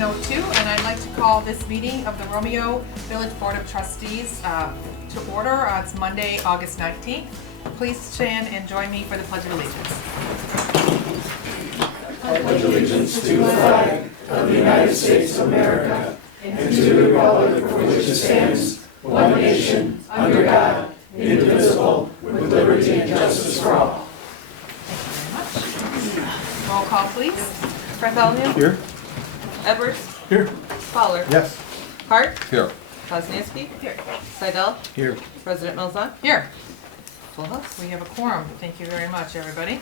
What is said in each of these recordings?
7:02, and I'd like to call this meeting of the Romeo Village Board of Trustees to order. It's Monday, August 19th. Please stand and join me for the Pledge of Allegiance. I pledge allegiance to the flag of the United States of America and to the republic for which it stands, one nation, under God, indivisible, with liberty and justice for all. Thank you very much. Roll call, please. Bartholomew? Here. Edwards? Here. Fowler? Yes. Hart? Here. Poznanski? Here. Seidel? Here. President Malzahn? Here. Full house. We have a quorum. Thank you very much, everybody.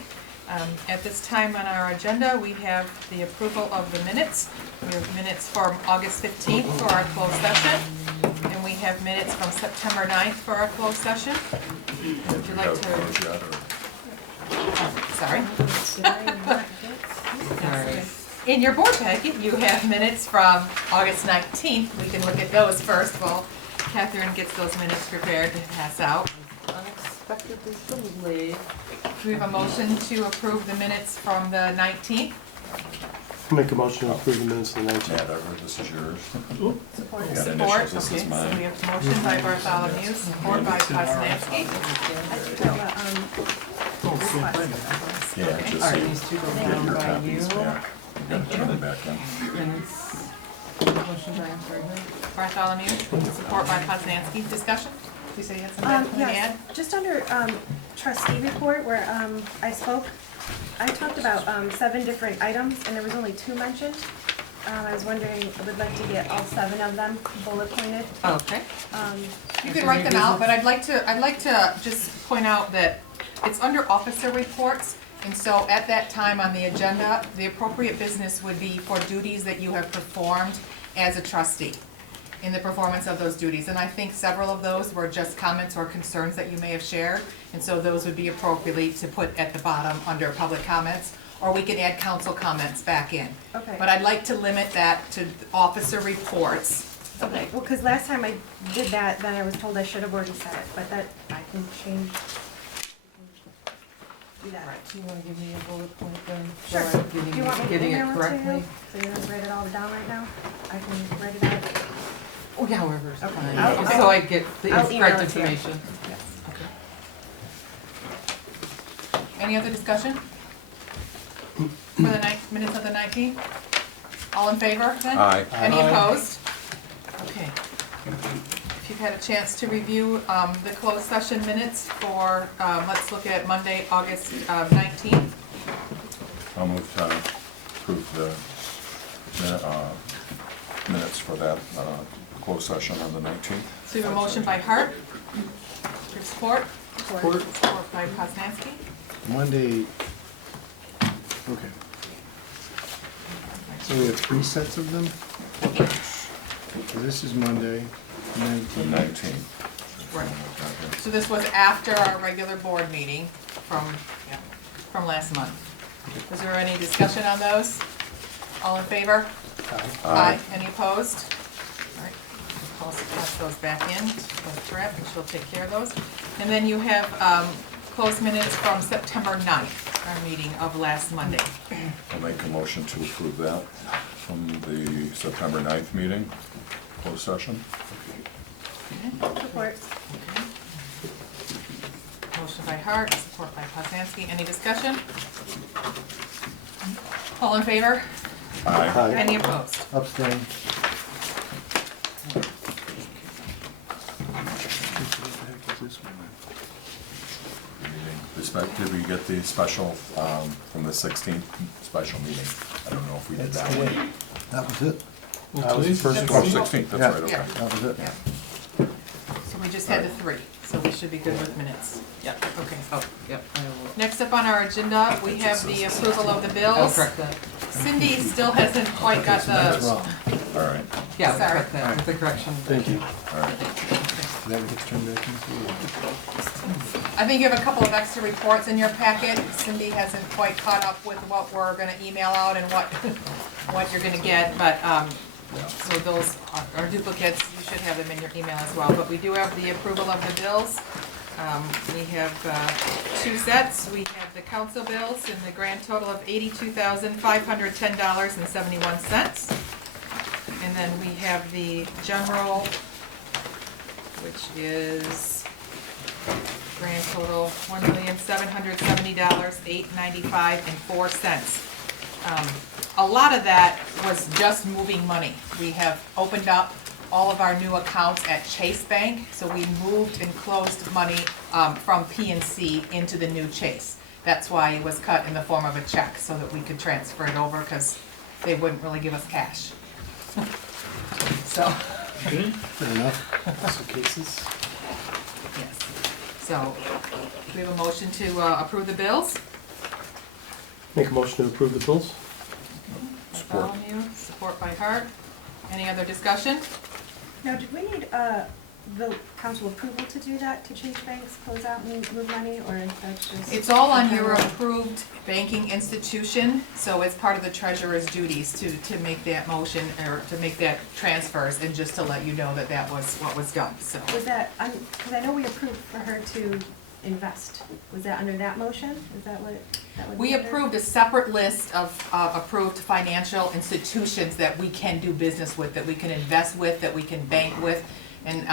At this time on our agenda, we have the approval of the minutes. We have minutes from August 15th for our closed session, and we have minutes from September 9th for our closed session. Would you like to? Sorry. Sorry. In your board packet, you have minutes from August 19th. We can look at those first while Catherine gets those minutes prepared to pass out. Unexpectedly delayed. Do we have a motion to approve the minutes from the 19th? Make a motion to approve the minutes of the 19th. Yeah, Edward, this is yours. Support. got Support, initials. okay, This is so mine. we have motion by Bartholomew, support by Poznanski. Yeah, Okay. just All so right, you these two go get down your by copies you. back. You gotta turn them back in. Minutes. Motion by, I'm sorry, who? Bartholomew, support by Poznanski. Discussion? You said you had something to add? Yes, just under trustee report where I spoke, I talked about 7 different items and there was only 2 mentioned. I was wondering, I would like to get all 7 of them bullet pointed. Okay. You can write them out, but I'd like to just point out that it's under officer reports. And so at that time on the agenda, the appropriate business would be for duties that you have performed as a trustee in the performance of those duties. And I think several of those were just comments or concerns that you may have shared. And so those would be appropriately to put at the bottom under public comments, or we could add council comments back in. Okay. But I'd like to limit that to officer reports. Okay, well, because last time I did that, then I was told I should have already said it, but that, I can change. Do that. Do you want to give me a bullet point then? Sure. So I'm Do you want me to getting email it it to correctly? you? So you don't write it all down right now? I can write it out. Oh, yeah, however it's Okay. fine. I'll- Just so I get the I'll email correct it to you. information. Yes. Any other discussion? For the minutes of the 19th? All in favor then? Aye. Any opposed? Okay. If you've had a chance to review the closed session minutes for, let's look at Monday, August 19th. I'll move to approve the minutes for that closed session on the 19th. So we have a motion by Hart. Your support? Support. Support by Poznanski. Monday. Okay. So we have 3 sets of them? So this is Monday, The 19th. 19th. Right. So this was after our regular board meeting from last month. Was there any discussion on those? All in favor? Aye. Any opposed? All right, I'll pass those back in to Trap, and she'll take care of those. And then you have closed minutes from September 9th, our meeting of last Monday. I'll make a motion to approve that from the September 9th meeting, closed session. Support. Motion by Hart, support by Poznanski. Any discussion? All in favor? Aye. Any opposed? Abstain. Did we get the special from the 16th special meeting? I don't know if we did that one. That was it. That was the first Oh, one. 16th, that's Yeah. right, okay. Yeah. That was it. Yeah. So we just had the 3, so we should be good with minutes. Yep. Okay. Oh, yep, I will. Next up on our agenda, we have the approval of the I'll bills. correct that. Cindy still hasn't quite got That's the, wrong. All right, Yeah, I'll Sorry. correct that with the correction. Thank you. all right. That gets turned back into. I think you have a couple of extra reports in your packet. Cindy hasn't quite caught up with what we're gonna email out and what you're gonna get, but, so those are duplicates. You should have them in your email as well, but we do have the approval of the bills. We have 2 sets. We have the council bills in the grand total of $82,510.71. And then we have the general, which is grand total $1,770,895.04. A lot of that was just moving money. We have opened up all of our new accounts at Chase Bank, so we moved and closed money from PNC into the new Chase. That's why it was cut in the form of a check, so that we could transfer it over, because they wouldn't really give us cash. So, Fair enough. Suitcases. yes. So, we have a motion to approve the bills. Make a motion to approve the bills? Support. Bartholomew, support by Hart. Any other discussion? Now, do we need, the council approval to do that, to change banks, close out and move money, or that's just? It's all on your approved banking institution, so it's part of the treasurer's duties to make that motion, or to make that transfers, and just to let you know that that was what was done, so. Was that, because I know we approved for her to invest. Was that under that motion? Is that what that would be We under? approved a separate list of approved financial institutions that we can do business with, that we can invest with, that we can bank with. And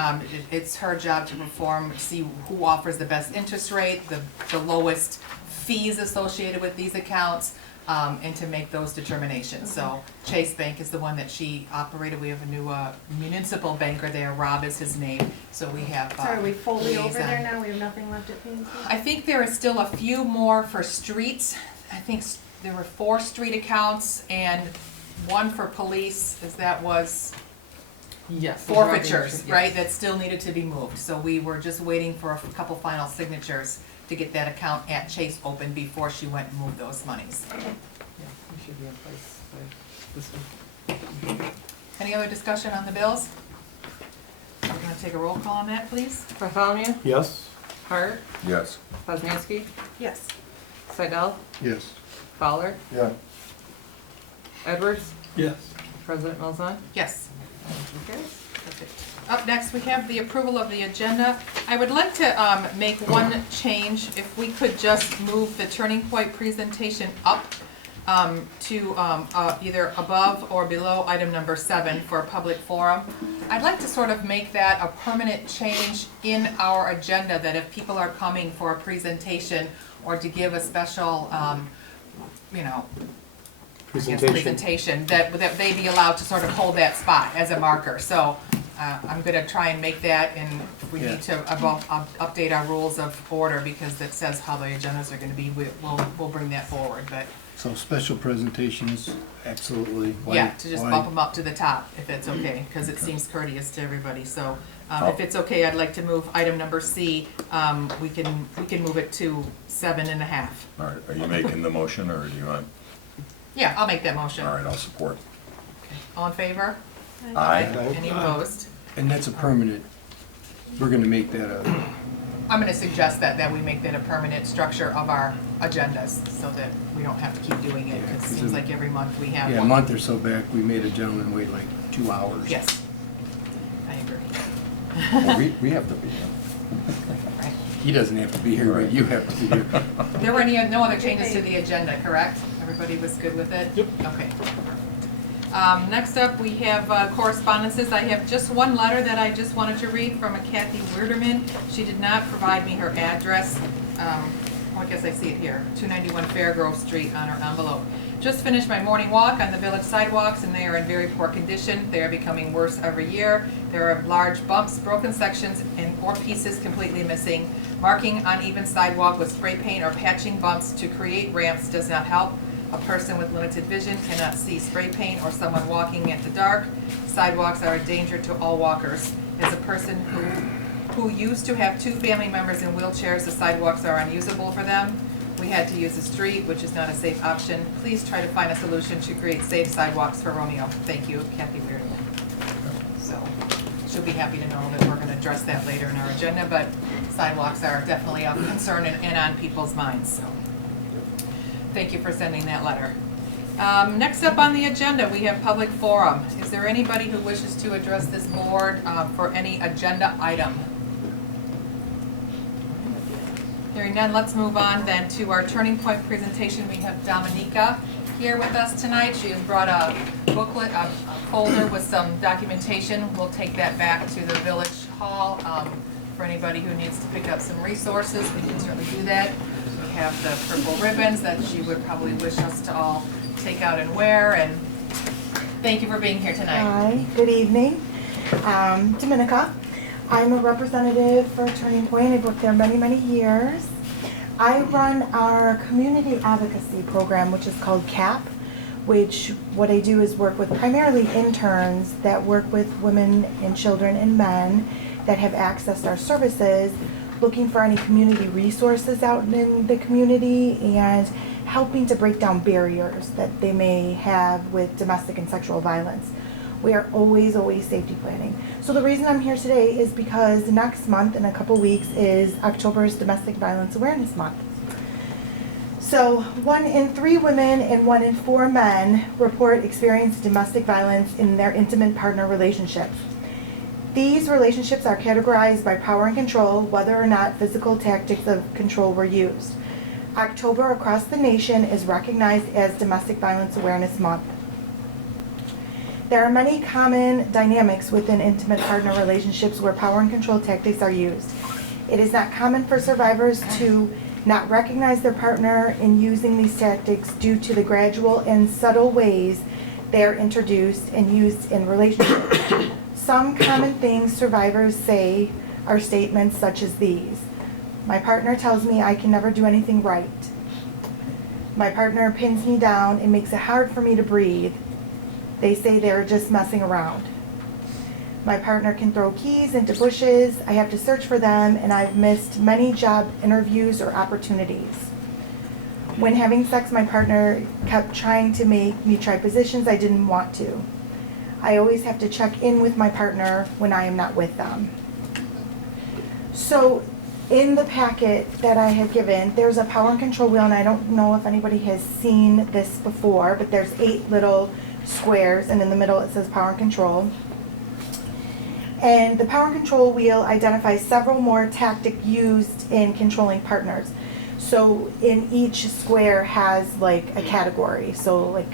it's her job to perform, see who offers the best interest rate, the lowest fees associated with these accounts, and to make those determinations. So Chase Bank is the one that she operated. We have a new municipal banker there, Rob is his name, so we have So are we fully over liaison. there now? We have nothing left at PNC? I think there is still a few more for streets. I think there were 4 street accounts and 1 for police, as that was Yes. the forfeitures, driving, right, yes. that still needed to be moved. So we were just waiting for a couple final signatures to get that account at Chase open before she went and moved those monies. Yeah, we should be in place by this week. Any other discussion on the bills? We're gonna take a roll call on that, please. Bartholomew, Yes? Hart, Yes. Poznanski, Yes. Seidel, Yes. Fowler, Yeah. Edwards, Yes. President Malzahn. Yes. Motion carries. Perfect. Up next, we have the approval of the agenda. I would like to make one change. If we could just move the Turning Point presentation up to either above or below item number 7 for public forum. I'd like to sort of make that a permanent change in our agenda, that if people are coming for a presentation or to give a special, you know, I guess presentation, that they be allowed to sort of hold that spot as a marker. So I'm gonna try and make that, and if we need to update our rules of order, because that says how the agendas are gonna be, we'll bring that forward, but So special presentations, absolutely. yeah, to just bump them up to the top, if that's okay, because it seems courteous to everybody. So if it's okay, I'd like to move item number C. We can move it to 7.5. All right, are you making the motion, or do you want? Yeah, I'll make that motion. All right, I'll support. All in favor? Aye. Any opposed? And that's a permanent, we're gonna make that a, I'm gonna suggest that we make that a permanent structure of our agendas, so that we don't have to keep doing it, because it seems like every month we have yeah, a one. month or so back, we made a gentleman wait like 2 hours. Yes, I agree. Well, we have to be here. Right. He doesn't have to be here, but you have to be here. There were no other changes to the agenda, correct? Everybody was good with it? Yep. Okay. Next up, we have correspondences. I have just one letter that I just wanted to read from a Kathy Weirderman. She did not provide me her address. I guess I see it here, 291 Fairgrove Street on her envelope. Just finished my morning walk on the village sidewalks, and they are in very poor condition. They are becoming worse every year. There are large bumps, broken sections, or pieces completely missing. Marking uneven sidewalk with spray paint or patching bumps to create ramps does not help. A person with limited vision cannot see spray paint or someone walking at the dark. Sidewalks are a danger to all walkers. As a person who used to have 2 family members in wheelchairs, the sidewalks are unusable for them. We had to use the street, which is not a safe option. Please try to find a solution to create safe sidewalks for Romeo. Thank you, Kathy Weirderman. So she'll be happy to know that we're gonna address that later in our agenda, but sidewalks are definitely a concern and on people's minds, so. Thank you for sending that letter. Next up on the agenda, we have public forum. Is there anybody who wishes to address this board for any agenda item? Hearing none, let's move on then to our Turning Point presentation. We have Dominica, here with us tonight. She has brought a booklet, a folder with some documentation. We'll take that back to the village hall. For anybody who needs to pick up some resources, we can certainly do that. We have the purple ribbons that she would probably wish us to all take out and wear, and thank you for being here tonight. Hi, good evening. Dominica. I'm a representative for Turning Point. I've worked there many, many years. I run our community advocacy program, which is called CAP, which what I do is work with primarily interns that work with women and children and men that have accessed our services, looking for any community resources out in the community and helping to break down barriers that they may have with domestic and sexual violence. We are always safety planning. So the reason I'm here today is because next month, in a couple weeks, is October's Domestic Violence Awareness Month. So 1 in 3 women and 1 in 4 men report experiencing domestic violence in their intimate partner relationships. These relationships are categorized by power and control, whether or not physical tactics of control were used. October across the nation is recognized as Domestic Violence Awareness Month. There are many common dynamics within intimate partner relationships where power and control tactics are used. It is not common for survivors to not recognize their partner in using these tactics due to the gradual and subtle ways they are introduced and used in relationships. Some common things survivors say are statements such as these. My partner tells me I can never do anything right. My partner pins me down and makes it hard for me to breathe. They say they're just messing around. My partner can throw keys into bushes. I have to search for them, and I've missed many job interviews or opportunities. When having sex, my partner kept trying to make me try positions I didn't want to. I always have to check in with my partner when I am not with them. So in the packet that I have given, there's a power and control wheel, and I don't know if anybody has seen this before, but there's 8 little squares, and in the middle it says power and control. And the power and control wheel identifies several more tactics used in controlling partners. So in each square has like a category, so like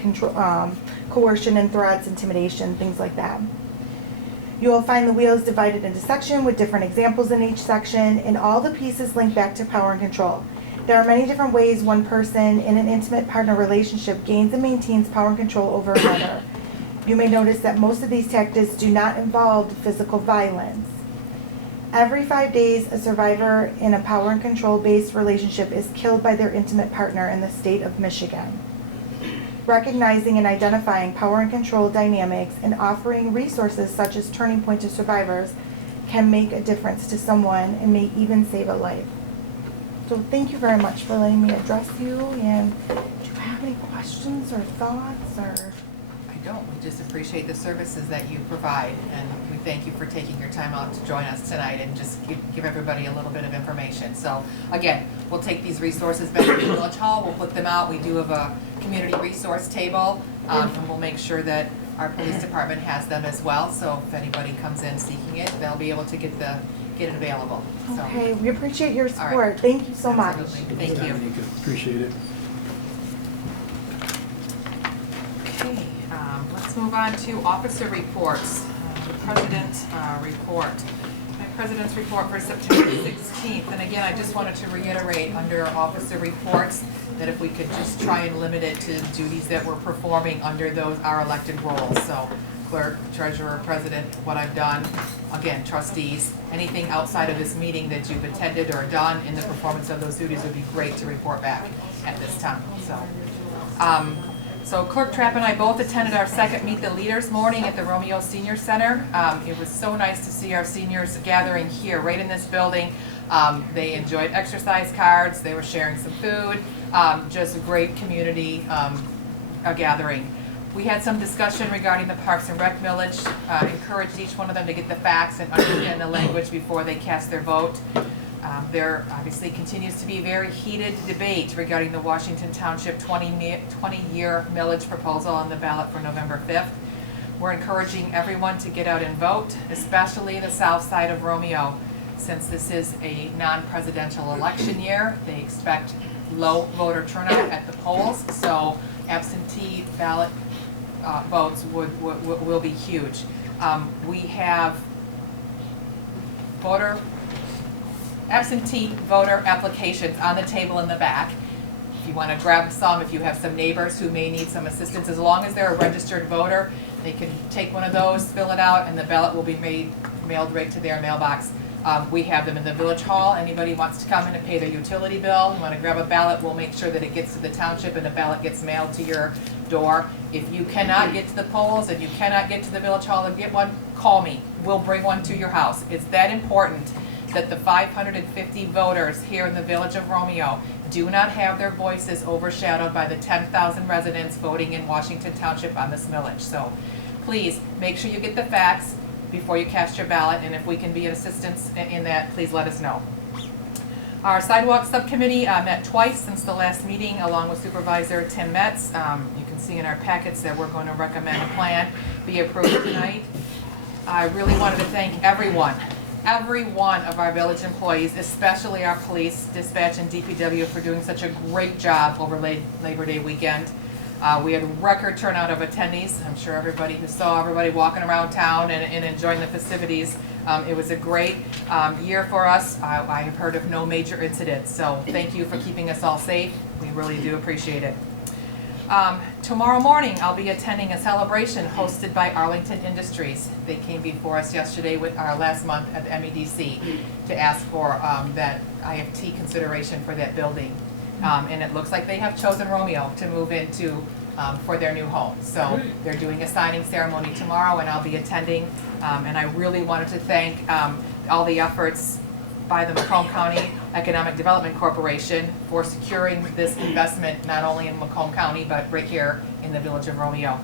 coercion and threats, intimidation, things like that. You will find the wheels divided into sections with different examples in each section, and all the pieces link back to power and control. There are many different ways one person in an intimate partner relationship gains and maintains power and control over another. You may notice that most of these tactics do not involve physical violence. Every 5 days, a survivor in a power and control based relationship is killed by their intimate partner in the state of Michigan. Recognizing and identifying power and control dynamics and offering resources such as Turning Point to survivors can make a difference to someone and may even save a life. So thank you very much for letting me address you, and do you have any questions or thoughts or? I don't. We just appreciate the services that you provide, and we thank you for taking your time out to join us tonight and just give everybody a little bit of information. So again, we'll take these resources back to the village hall. We'll put them out. We do have a community resource table, and we'll make sure that our police department has them as well. So if anybody comes in seeking it, they'll be able to get it available. So, Okay, we appreciate your all support. right. Thank you so much. Absolutely. Thank you. Appreciate it. Okay, let's move on to officer reports. The president report. My president's report for September 16th. And again, I just wanted to reiterate under officer reports that if we could just try and limit it to duties that we're performing under those our elected roles. So clerk, treasurer, president, what I've done. Again, trustees, anything outside of this meeting that you've attended or done in the performance of those duties would be great to report back at this time. So Clerk Trapp and I both attended our second Meet the Leaders morning at the Romeo Senior Center. It was so nice to see our seniors gathering here, right in this building. They enjoyed exercise cards, they were sharing some food, just a great community gathering. We had some discussion regarding the Parks and Rec millage, encouraged each one of them to get the facts and understand the language before they cast their vote. There obviously continues to be very heated debate regarding the Washington Township 20-year millage proposal on the ballot for November 5th. We're encouraging everyone to get out and vote, especially the south side of Romeo. Since this is a non-presidential election year, they expect low voter turnout at the polls. So absentee ballot votes will be huge. We have absentee voter applications on the table in the back. If you want to grab some, if you have some neighbors who may need some assistance, as long as they're a registered voter, they can take one of those, fill it out, and the ballot will be mailed right to their mailbox. We have them in the village hall. Anybody wants to come in and pay their utility bill, you want to grab a ballot, we'll make sure that it gets to the township and the ballot gets mailed to your door. If you cannot get to the polls and you cannot get to the village hall and get one, call me. We'll bring one to your house. It's that important that the 550 voters here in the village of Romeo do not have their voices overshadowed by the 10,000 residents voting in Washington Township on this millage. So please make sure you get the facts before you cast your ballot, and if we can be of assistance in that, please let us know. Our sidewalk subcommittee met twice since the last meeting, along with Supervisor Tim Metz. You can see in our packets that we're going to recommend a plan be approved tonight. I really wanted to thank every one of our village employees, especially our police, dispatch, and DPW for doing such a great job over Labor Day weekend. We had a record turnout of attendees. I'm sure everybody who saw everybody walking around town and enjoying the festivities. It was a great year for us. I have heard of no major incidents, so thank you for keeping us all safe. We really do appreciate it. Tomorrow morning, I'll be attending a celebration hosted by Arlington Industries. They came before us yesterday with our last month at the MEDC to ask for that IFT consideration for that building. And it looks like they have chosen Romeo to move into for their new home. So they're doing a signing ceremony tomorrow, and I'll be attending. And I really wanted to thank all the efforts by the Macomb County Economic Development Corporation for securing this investment, not only in Macomb County, but right here in the village of Romeo.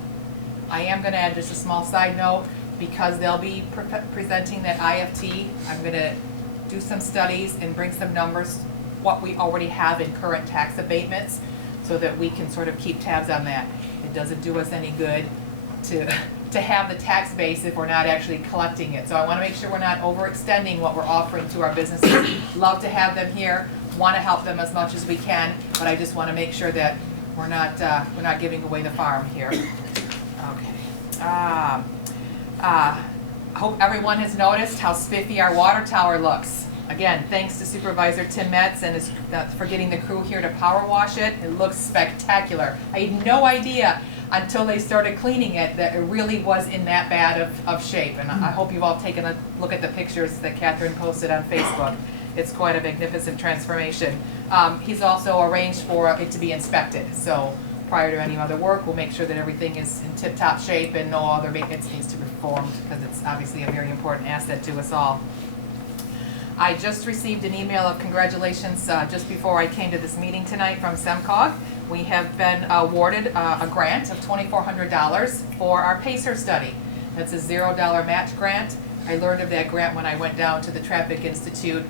I am going to add just a small side note, because they'll be presenting that IFT, I'm going to do some studies and bring some numbers, what we already have in current tax abatements, so that we can sort of keep tabs on that. It doesn't do us any good to have the tax base if we're not actually collecting it. So I want to make sure we're not overextending what we're offering to our businesses. Love to have them here, want to help them as much as we can, but I just want to make sure that we're not giving away the farm here. Okay. I hope everyone has noticed how spiffy our water tower looks. Again, thanks to Supervisor Tim Metz and for getting the crew here to power wash it. It looks spectacular. I had no idea until they started cleaning it that it really was in that bad of shape. And I hope you've all taken a look at the pictures that Catherine posted on Facebook. It's quite a magnificent transformation. He's also arranged for it to be inspected. So prior to any other work, we'll make sure that everything is in tip-top shape and no other maintenance needs to be performed, because it's obviously a very important asset to us all. I just received an email of congratulations just before I came to this meeting tonight from SEMCOG. We have been awarded a grant of $2,400 for our PACER study. That's a $0 match grant. I learned of that grant when I went down to the Traffic Institute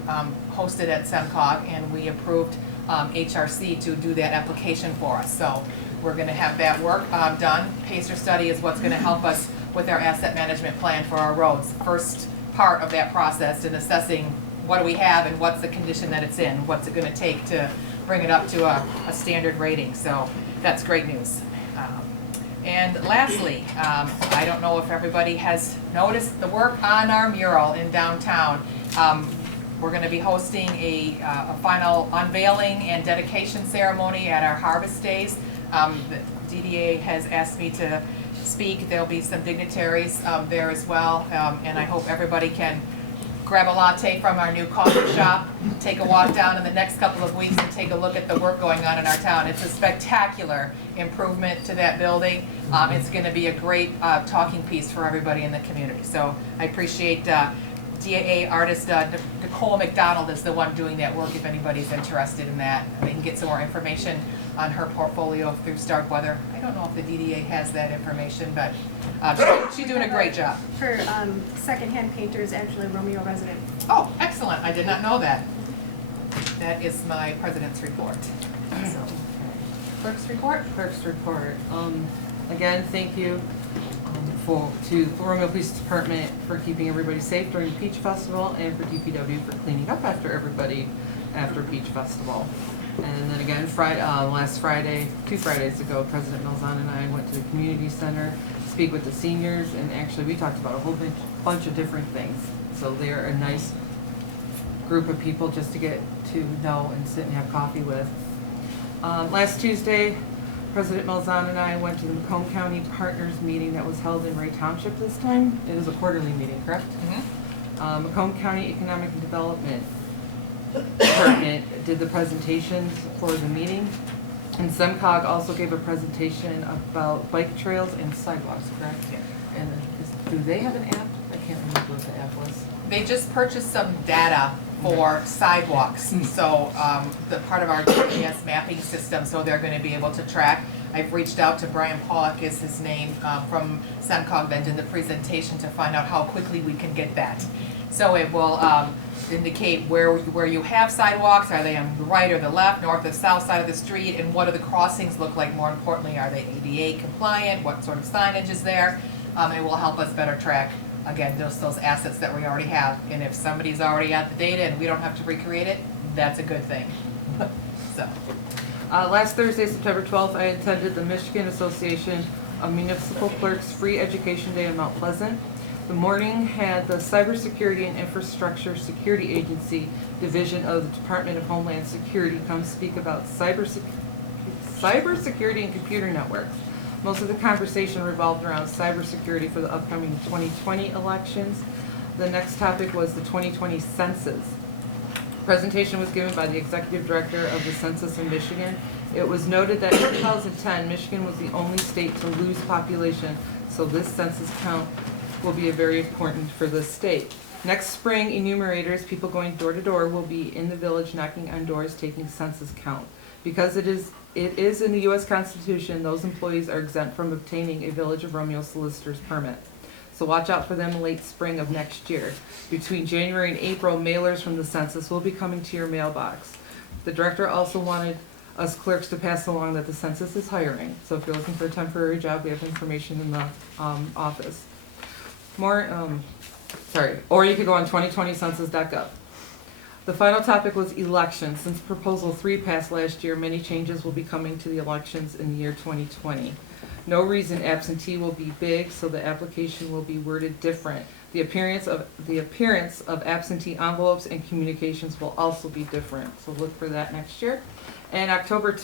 hosted at SEMCOG, and we approved HRC to do that application for us. So we're going to have that work done. PACER study is what's going to help us with our asset management plan for our roads. First part of that process in assessing what do we have and what's the condition that it's in, what's it going to take to bring it up to a standard rating. So that's great news. And lastly, I don't know if everybody has noticed the work on our mural in downtown. We're going to be hosting a final unveiling and dedication ceremony at our Harvest Days. The DDA has asked me to speak. There'll be some dignitaries there as well, and I hope everybody can grab a latte from our new coffee shop, take a walk down in the next couple of weeks and take a look at the work going on in our town. It's a spectacular improvement to that building. It's going to be a great talking piece for everybody in the community. So I appreciate DAA artist Nicole McDonald is the one doing that work if anybody's interested in that. They can get some more information on her portfolio through Starkweather. I don't know if the DDA has that information, but she's doing a great job. For secondhand painters, actually Romeo resident. Oh, excellent. I did not know that. That is my president's report. So, clerk's report? Clerk's report. Again, thank you to the Romeo Police Department for keeping everybody safe during Peach Festival, and for DPW for cleaning up after everybody after Peach Festival. And then again, last Friday, 2 Fridays ago, President Malzahn and I went to the community center to speak with the seniors, and actually we talked about a whole bunch of different things. So they're a nice group of people just to get to know and sit and have coffee with. Last Tuesday, President Malzahn and I went to the Macomb County Partners meeting that was held in Ray Township this time. It was a quarterly meeting, correct? Macomb County Economic Development Department did the presentations for the meeting. And SEMCOG also gave a presentation about bike trails and sidewalks, correct? Yeah. And do they have an app? I can't remember what the app was. They just purchased some data for sidewalks, so the part of our GPS mapping system, so they're gonna be able to track. I've reached out to Brian Pollock, is his name, from SEMCOG that did the presentation to find out how quickly we can get that. So it will indicate where you have sidewalks, are they on the right or the left, north or south side of the street, and what do the crossings look like? More importantly, are they ADA compliant? What sort of signage is there? It will help us better track, again, those assets that we already have. And if somebody's already at the data and we don't have to recreate it, that's a good thing. So. Last Thursday, September 12th, I attended the Michigan Association of Municipal Clerks Free Education Day in Mount Pleasant. The morning had the Cybersecurity and Infrastructure Security Agency Division of the Department of Homeland Security come speak about cybersecurity and computer networks. Most of the conversation revolved around cybersecurity for the upcoming 2020 elections. The next topic was the 2020 census. Presentation was given by the executive director of the census in Michigan. It was noted that in 2010, Michigan was the only state to lose population, so this census count will be very important for the state. Next spring, enumerators, people going door to door, will be in the village knocking on doors taking census count. Because it is in the U.S. Constitution, those employees are exempt from obtaining a Village of Romeo solicitor's permit. So watch out for them in late spring of next year. Between January and April, mailers from the census will be coming to your mailbox. The director also wanted us clerks to pass along that the census is hiring. So if you're looking for a temporary job, we have information in the office. Or you could go on 2020census.gov. The final topic was elections. Since Proposal 3 passed last year, many changes will be coming to the elections in the year 2020. No reason absentee will be big, so the application will be worded different. The appearance of absentee envelopes and communications will also be different, so look for that next year. And on October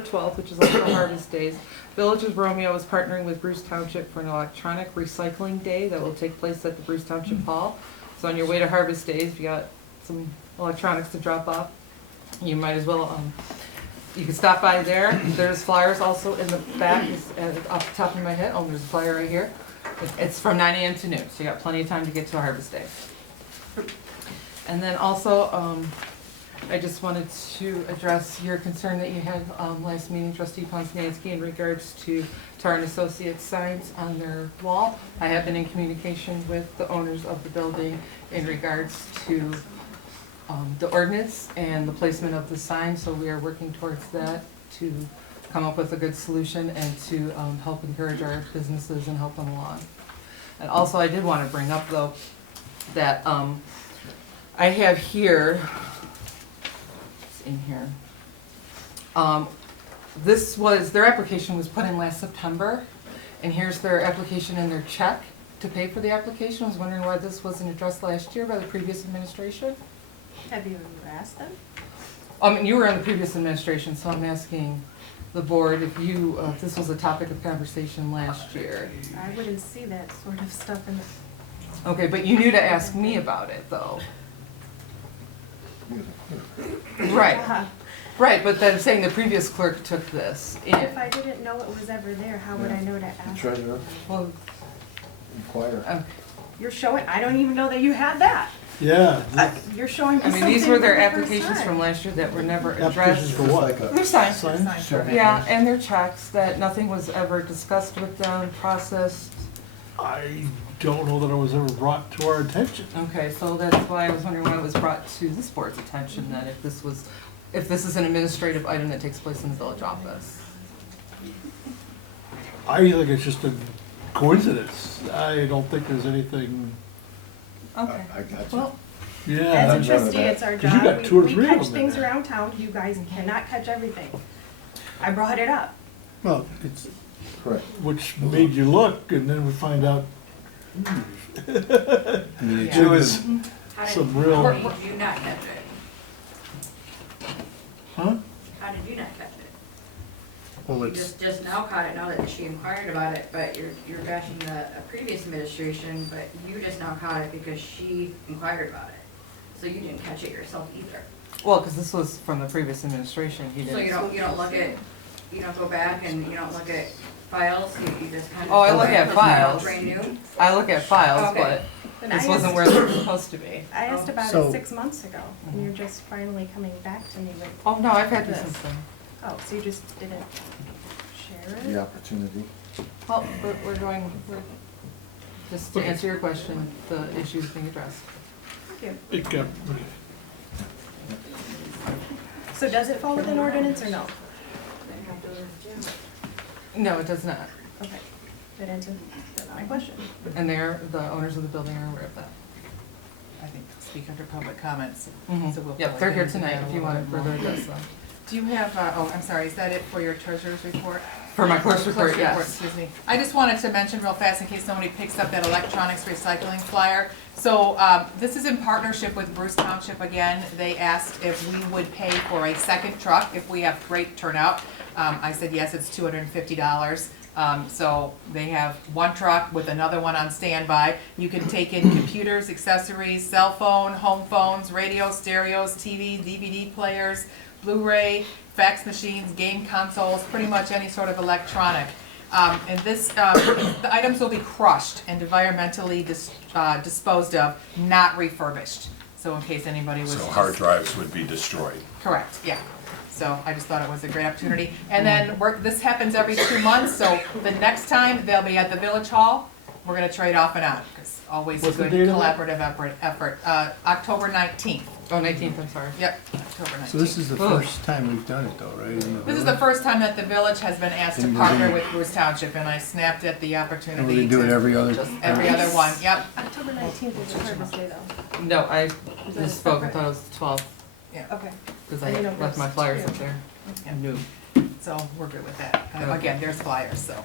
12th, which is also Harvest Days, Village of Romeo is partnering with Bruce Township for an electronic recycling day that will take place at the Bruce Township Hall. So on your way to Harvest Days, if you got some electronics to drop off, you might as well, you can stop by there. There's flyers also in the back, off the top of my head. Oh, there's a flyer right here. It's from 9 a.m. to noon, so you got plenty of time to get to Harvest Day. And then also, I just wanted to address your concern that you had last meeting, Trustee Ponznansky, in regards to Tar and Associates signs on their wall. I have been in communication with the owners of the building in regards to the ordinance and the placement of the sign, so we are working towards that to come up with a good solution and to help encourage our businesses and help them along. And also, I did want to bring up, though, that I have here, it's in here, their application was put in last September, and here's their application and their check to pay for the application. I was wondering why this wasn't addressed last year by the previous administration. Have you ever asked them? You were in the previous administration, so I'm asking the board if this was a topic of conversation last year. I wouldn't see that sort of stuff in the. Okay, but you knew to ask me about it, though. Right, right, but then saying the previous clerk took this in. If I didn't know it was ever there, how would I know to ask? Treasurer, Well, inquire. okay. You're showing, I don't even know that you had that. Yeah. You're showing me I mean, something these were their for the first applications time. from last year that were never Applications addressed. for what? Their signs. Sign? Sure. Yeah, and their checks, that nothing was ever discussed with them, processed. I don't know that it was ever brought to our attention. Okay, so that's why I was wondering why it was brought to this board's attention, that if this is an administrative item that takes place in the village office. I think it's just a coincidence. I don't think there's anything. Okay. I got you. Well, Yeah. As a trustee, it's our 'Cause you job. got two or We three of catch them in things there. around town. You guys cannot catch everything. I brought it up. Well, it's, Correct. Which made you look, and then we find out I mean, Yeah. there was How did, some real, how did you not catch it? huh? How did you not catch it? well, You it's, just now caught it, now that she inquired about it, but you're bashing the previous administration, but you just now caught it because she inquired about it. So you didn't catch it yourself either. Well, because this was from the previous administration, he So didn't. you don't look at, you don't go back and you don't look at files, you just kind of. Oh, I go look back at because you're files. Brand new? I look at files, Okay. but And this I wasn't asked- where they were supposed to be. I asked about So- it 6 months ago, and you're just finally coming back to me with, Oh, no, I've had this Yes. since then. oh, so you just didn't share it? The opportunity. Well, we're just to answer your question, the issue's being addressed. Thank you. It got, So does it fall within ordinance or no? No, it does not. Okay, that answered my question. And the owners of the building are aware of that. I think speak under public comments. Mhm. So we'll Yep, go they're here into that tonight a if you little want to bit further more. address them. Do you have, oh, I'm sorry, is that it for your treasurer's report? For my clerk's report, Clerk's yes. Excuse me. I just wanted to mention real fast in case somebody picks up that electronics recycling flyer. So, this is in partnership with Bruce Township again. They asked if we would pay for a second truck if we have great turnout. I said, yes, it's $250. So they have one truck with another one on standby. You can take in computers, accessories, cell phone, home phones, radio, stereos, TV, DVD players, Blu-ray, fax machines, game consoles, pretty much any sort of electronic. And this, the items will be crushed and environmentally disposed of, not refurbished. So in case anybody was. So hard drives would be destroyed. Correct, yeah. So I just thought it was a great opportunity. And then this happens every 2 months, so the next time they'll be at the Village Hall. We're gonna trade off and on, because always a What's the good date of that? collaborative effort. October 19th. Oh, 19th, I'm sorry. Yep, October 19th. so this is the Oh. first time we've done it though, right? in the This is the village? first time that the village has been asked to And we're partner gonna- with Bruce Township, and I snapped at the And opportunity we're gonna do it to, every other. every other one, yep. October 19th is the Harvest Day though. No, I Is that just spoke, I separate? thought it was the 12th, Okay. because I I didn't know if left my there's flyers two. up there. Yeah. New. So we're good with that. Okay. Again, there's flyers, so.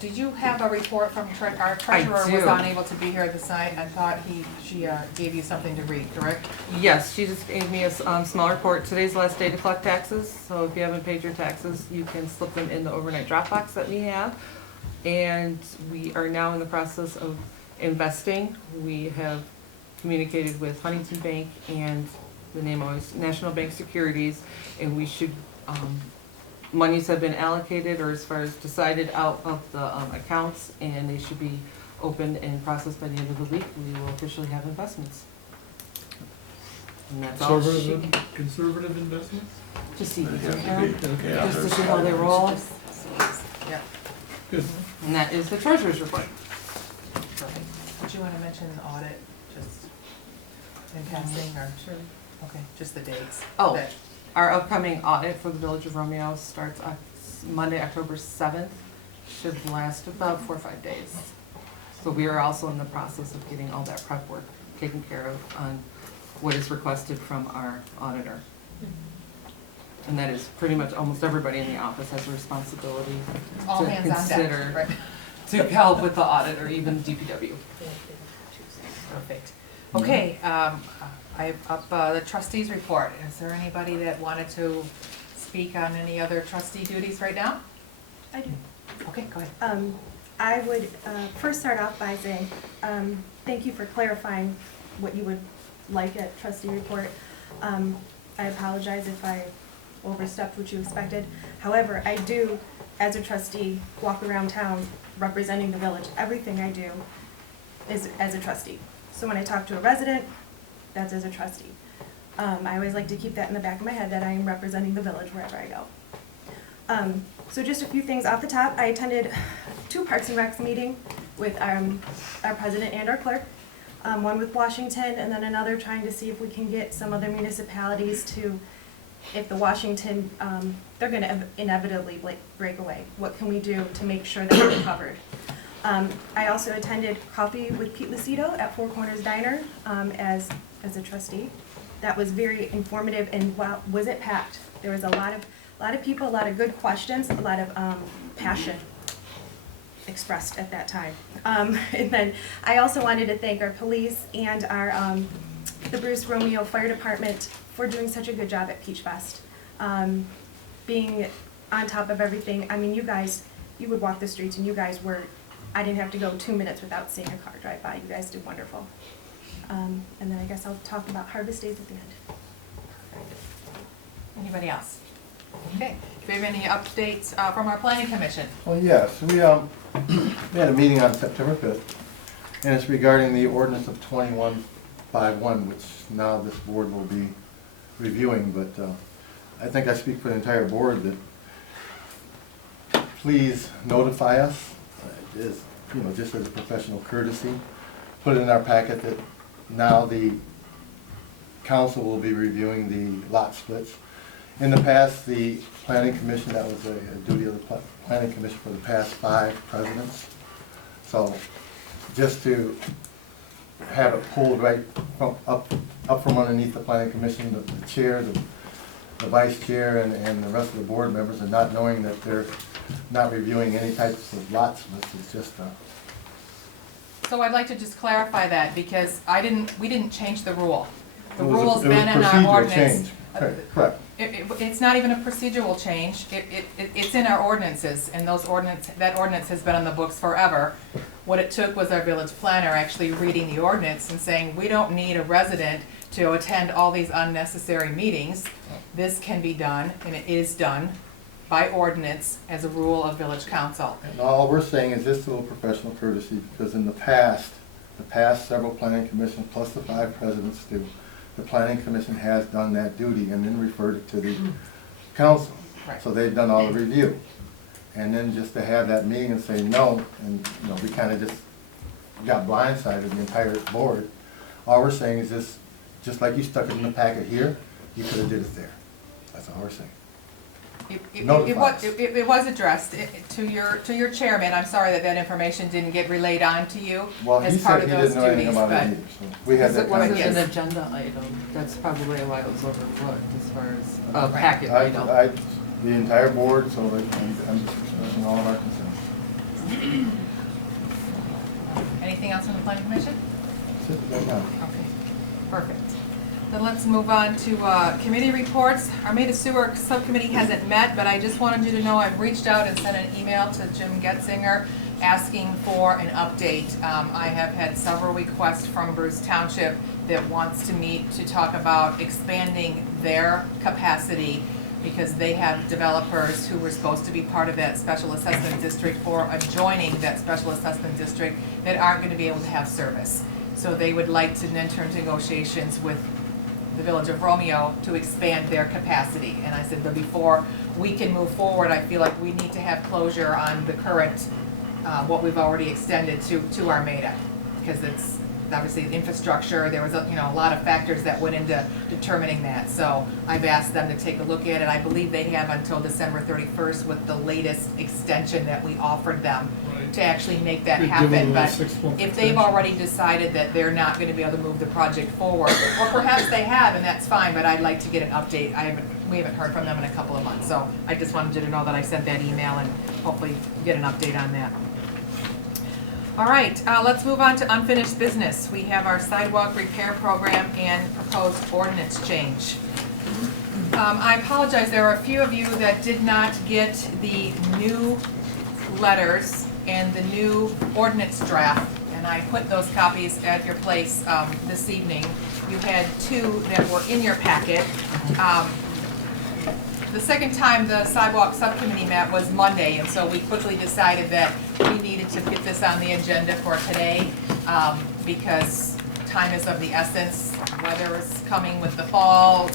Did you have a report from our treasurer was do. unable to be here at the night? I thought she gave you something to read, correct? Yes, she just gave me a small report. Today's the last day to collect taxes, so if you haven't paid your taxes, you can slip them in the overnight drop box that we have. And we are now in the process of investing. We have communicated with Huntington Bank and the name always, National Bank Securities, and we should, monies have been allocated or as far as decided out of the accounts, and they should be opened and processed by the end of the week. We will officially have investments. And that's all she, conservative investments? just see, They you have to know, be. Yeah, just to there's see how they five. roll. Yeah, Good. And that is the treasurer's report. perfect. Did you want to mention the audit, just in passing, or? Sure. Okay, just the dates. Oh. that- Our upcoming audit for the Village of Romeo starts on Monday, October 7th. Should last about 4 or 5 days. So we are also in the process of getting all that prep work taken care of on what is requested from our auditor. And that is pretty much almost everybody in the office has a responsibility All to hands on consider deck, right? to help with the audit or even DPW. Perfect. Okay, I have up the trustees report. Is there anybody that wanted to speak on any other trustee duties right now? I do. Okay, go ahead. I would first start off by saying, thank you for clarifying what you would like at trustee report. I apologize if I overstepped what you expected. However, I do, as a trustee, walk around town representing the village. Everything I do is as a trustee. So when I talk to a resident, that's as a trustee. I always like to keep that in the back of my head, that I am representing the village wherever I go. So just a few things off the top. I attended 2 Parks and Recs meeting with our president and our clerk. One with Washington, and then another trying to see if we can get some other municipalities to, if the Washington, they're gonna inevitably break away. What can we do to make sure that we're covered? I also attended Coffee with Pete Lucido at Four Corners Diner as a trustee. That was very informative, and wow, was it packed. There was a lot of people, a lot of good questions, a lot of passion expressed at that time. And then I also wanted to thank our police and our the Bruce Romeo Fire Department for doing such a good job at Peach Fest. Being on top of everything. I mean, you guys, you would walk the streets and you guys were, I didn't have to go 2 minutes without seeing a car drive by. You guys did wonderful. And then I guess I'll talk about Harvest Days at the end. Anybody else? Okay, do we have any updates from our planning commission? Well, yes, we had a meeting on September 5th, and it's regarding the ordinance of 2151, which now this board will be reviewing, but I think I speak for the entire board that please notify us, is, you know, just as a professional courtesy. Put it in our packet that now the council will be reviewing the lot splits. In the past, the planning commission, that was a duty of the planning commission for the past 5 presidents. So just to have it pulled right from up from underneath the planning commission, the chair, the vice chair, and the rest of the board members, and not knowing that they're not reviewing any types of lot splits, is just So I'd like to just clarify that, because we didn't change the rule. The It was a- rule's it was been a in our procedural ordinance. change. Correct. It's not even a procedural change. It's in our ordinances, and that ordinance has been on the books forever. What it took was our village planner actually reading the ordinance and saying, we don't need a resident to attend all these unnecessary meetings. This can be done, and it is done by ordinance as a rule of village council. And all we're saying is just a little professional courtesy, because in the past several planning commissions, plus the 5 presidents do, the planning commission has done that duty and then referred it to the council. Right. So they've done all the review. And then just to have that meeting and say no, and, you know, we kind of just got blindsided, the entire board. All we're saying is just like you stuck it in the packet here, you could have did it there. That's all we're saying. It was addressed to your chairman. I'm sorry that information didn't get relayed on to you Well, he as part said of he those didn't know anything duties, about it but either, so we had Because that it wasn't conversation. an agenda item, that's probably why it was overlooked as far as a Right. packet item. The entire board, so I'm just expressing all of our concerns. anything else from the planning commission? That's it right now. Okay, perfect. Then let's move on to committee reports. Our Meta Sewer Subcommittee hasn't met, but I just wanted you to know I've reached out and sent an email to Jim Getzinger asking for an update. I have had several requests from Bruce Township that wants to meet to talk about expanding their capacity, because they have developers who were supposed to be part of that special assessment district or adjoining that special assessment district that aren't going to be able to have service. So they would like to enter into negotiations with the Village of Romeo to expand their capacity. And I said, but before we can move forward, I feel like we need to have closure on the current, what we've already extended to Armada, because it's obviously the infrastructure. There was a lot of factors that went into determining that. So I've asked them to take a look at it. I believe they have until December 31st with the latest extension that we offered them to actually make that Give happen. them a But 6-month if they've extension. already decided that they're not going to be able to move the project forward, or perhaps they have, and that's fine, but I'd like to get an update. We haven't heard from them in a couple of months, so I just wanted you to know that I sent that email and hopefully get an update on that. All right, let's move on to unfinished business. We have our sidewalk repair program and proposed ordinance change. I apologize, there are a few of you that did not get the new letters and the new ordinance draft, and I put those copies at your place this evening. You had 2 that were in your packet. The second time the sidewalk subcommittee met was Monday, and so we quickly decided that we needed to get this on the agenda for today, because time is of the essence. Weather is coming with the fall.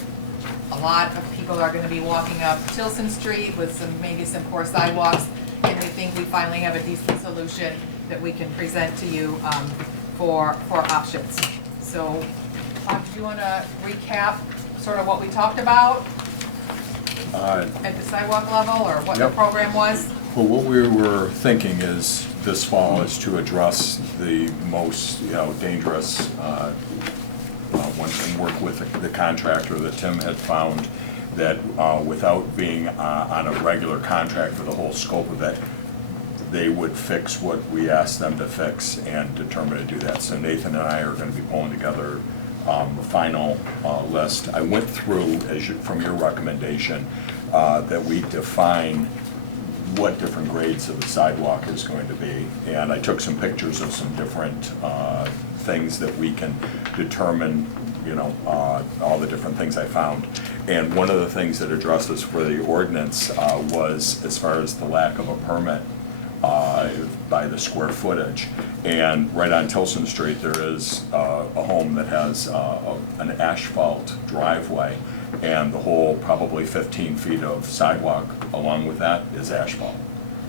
A lot of people are going to be walking up Tilson Street with maybe some poor sidewalks, and we think we finally have a decent solution that we can present to you for options. So, Bob, do you want to recap sort of what we talked about at the sidewalk level, or what the Yep. program was? Well, what we were thinking is this fall is to address the most, dangerous ones and work with the contractor that Tim had found that without being on a regular contract for the whole scope of it, they would fix what we asked them to fix and determine to do that. So Nathan and I are going to be pulling together a final list. I went through, from your recommendation, that we define what different grades of the sidewalk is going to be. And I took some pictures of some different things that we can determine, all the different things I found. And one of the things that addressed us for the ordinance was as far as the lack of a permit by the square footage. And right on Tilson Street, there is a home that has an asphalt driveway, and the whole probably 15 feet of sidewalk along with that is asphalt.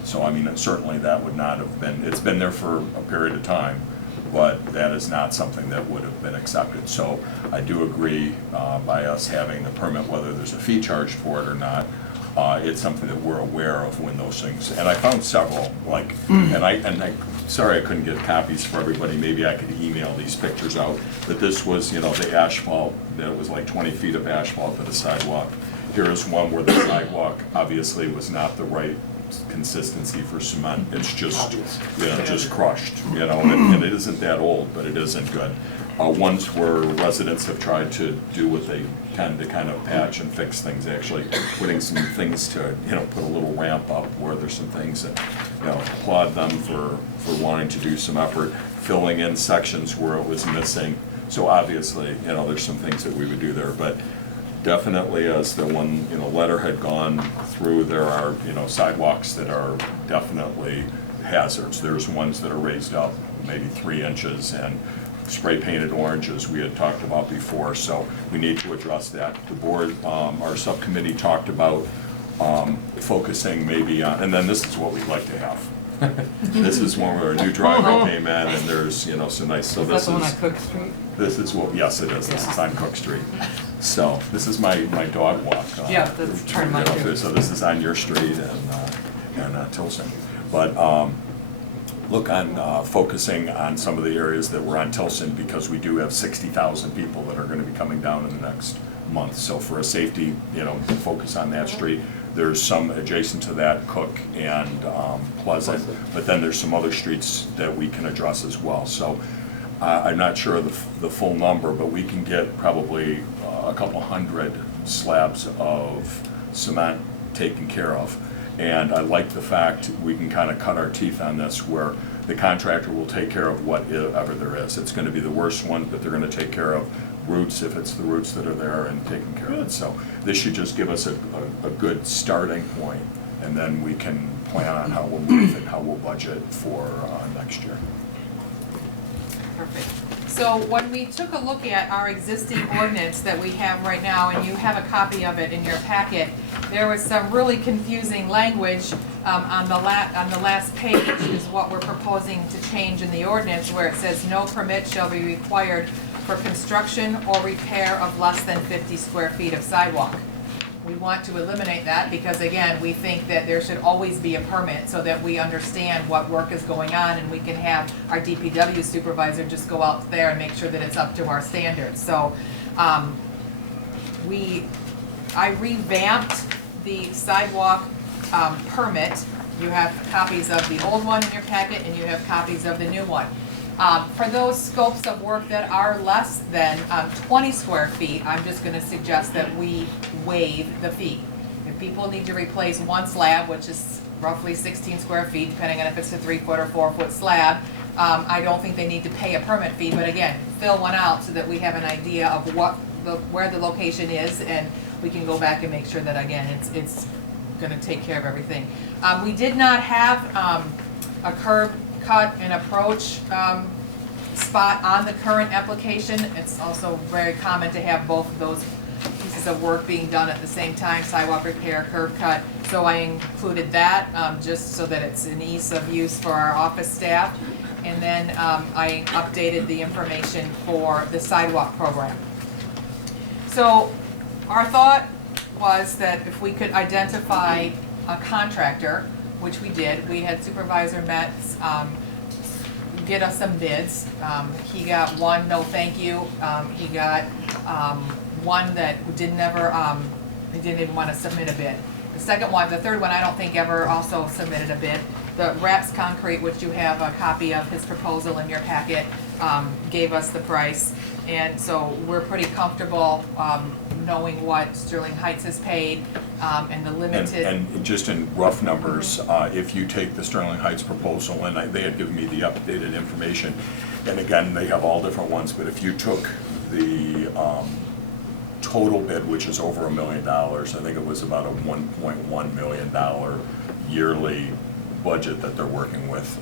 So I mean, certainly that would not have been, it's been there for a period of time, but that is not something that would have been accepted. So I do agree by us having the permit, whether there's a fee charged for it or not, it's something that we're aware of when those things, and I found several, like, sorry I couldn't get copies for everybody, maybe I could email these pictures out, but this was, the asphalt, that was like 20 feet of asphalt to the sidewalk. Here is one where the sidewalk obviously was not the right consistency for cement, it's just, just crushed, and it isn't that old, but it isn't good. Ones where residents have tried to do what they can to kind of patch and fix things, actually putting some things to, put a little ramp up where there's some things that, applaud them for wanting to do some effort, filling in sections where it was missing. So obviously, there's some things that we would do there, but definitely as the one, letter had gone through, there are, sidewalks that are definitely hazards. There's ones that are raised up maybe 3 inches and spray painted orange, as we had talked about before, so we need to address that. The board, our subcommittee talked about focusing maybe on, and then this is what we'd like to have. This is one where a new driveway came in and there's, some nice, so this Is that the one is, on Cook Street? this is what, yes it is, this is on Cook Street. So, this is my dog walk. Yeah, that's turn my too. So this is on your street and Tilson. But, look on focusing on some of the areas that were on Tilson, because we do have 60,000 people that are going to be coming down in the next month. So for a safety, focus on that street. There's some adjacent to that, Cook and Pleasant, but then there's some other streets that we can address as well. So I'm not sure of the full number, but we can get probably a couple hundred slabs of cement taken care of. And I like the fact we can kind of cut our teeth on this, where the contractor will take care of whatever there is. It's going to be the worst one, but they're going to take care of roots if it's the roots that are there and taking care of it. So this should just give us a good starting point, and then we can plan on how we'll move and how we'll budget for next year. Perfect. So when we took a look at our existing ordinance that we have right now, and you have a copy of it in your packet, there was some really confusing language on the last page is what we're proposing to change in the ordinance, where it says no permit shall be required for construction or repair of less than 50 square feet of sidewalk. We want to eliminate that because, again, we think that there should always be a permit so that we understand what work is going on, and we can have our DPW supervisor just go out there and make sure that it's up to our standards. So I revamped the sidewalk permit. You have copies of the old one in your packet and you have copies of the new one. For those scopes of work that are less than 20 square feet, I'm just going to suggest that we waive the fee. If people need to replace one slab, which is roughly 16 square feet, depending on if it's a 3-foot or 4-foot slab, I don't think they need to pay a permit fee, but again, fill one out so that we have an idea of where the location is, and we can go back and make sure that, again, it's going to take care of everything. We did not have a curb cut and approach spot on the current application. It's also very common to have both of those pieces of work being done at the same time, sidewalk repair, curb cut. So I included that just so that it's an ease of use for our office staff. And then I updated the information for the sidewalk program. So our thought was that if we could identify a contractor which we did. We had Supervisor Metz get us some bids. He got one, no thank you. He got one that he didn't even want to submit a bid. The third one, I don't think ever also submitted a bid. The Raps Concrete, which you have a copy of his proposal in your packet, gave us the price. And so we're pretty comfortable knowing what Sterling Heights has paid and the limited. And just in rough numbers, if you take the Sterling Heights proposal, and they had given me the updated information, and again, they have all different ones, but if you took the total bid, which is over $1 million, I think it was about a $1.1 million yearly budget that they're working with.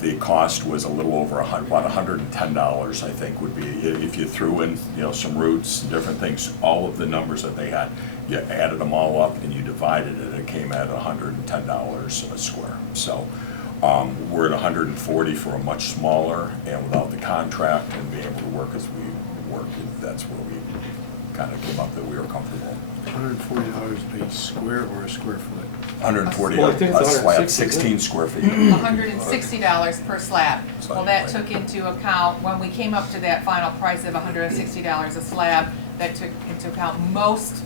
The cost was a little over about $110, I think, would be, if you threw in, some roots and different things, all of the numbers that they had, you added them all up and you divided it, it came at $110 a square. So we're at $140 for a much smaller, and without the contract and being able to work as we work, that's where we kind of came up that we were comfortable. $140 a square or a square foot? 140 Well, I think a it's slab, 160, 16 square feet. $160 per slab. Well, that took into account, when we came up to that final price of $160 a slab, that took into account most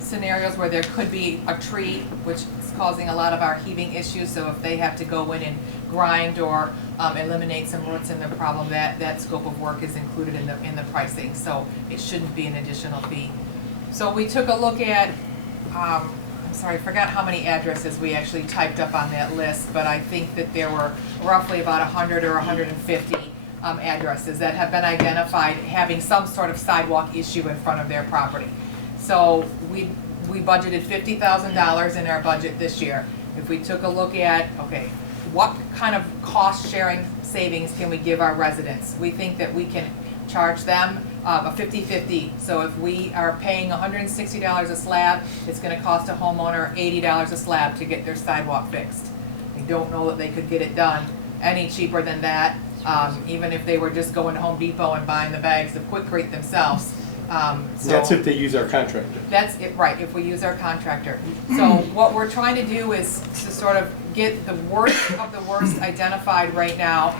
scenarios where there could be a tree, which is causing a lot of our heaving issues. So if they have to go in and grind or eliminate some roots in the problem, that scope of work is included in the pricing. So it shouldn't be an additional fee. So we took a look at, I'm sorry, I forgot how many addresses we actually typed up on that list, but I think that there were roughly about 100 or 150 addresses that have been identified having some sort of sidewalk issue in front of their property. So we budgeted $50,000 in our budget this year. If we took a look at, okay, what kind of cost sharing savings can we give our residents? We think that we can charge them a 50-50. So if we are paying $160 a slab, it's gonna cost a homeowner $80 a slab to get their sidewalk fixed. I don't know that they could get it done any cheaper than that, even if they were just going to Home Depot and buying the bags of Quikrete themselves. So That's if they use our contractor. that's it, right, if we use our contractor. So what we're trying to do is to sort of get the worst of the worst identified right now.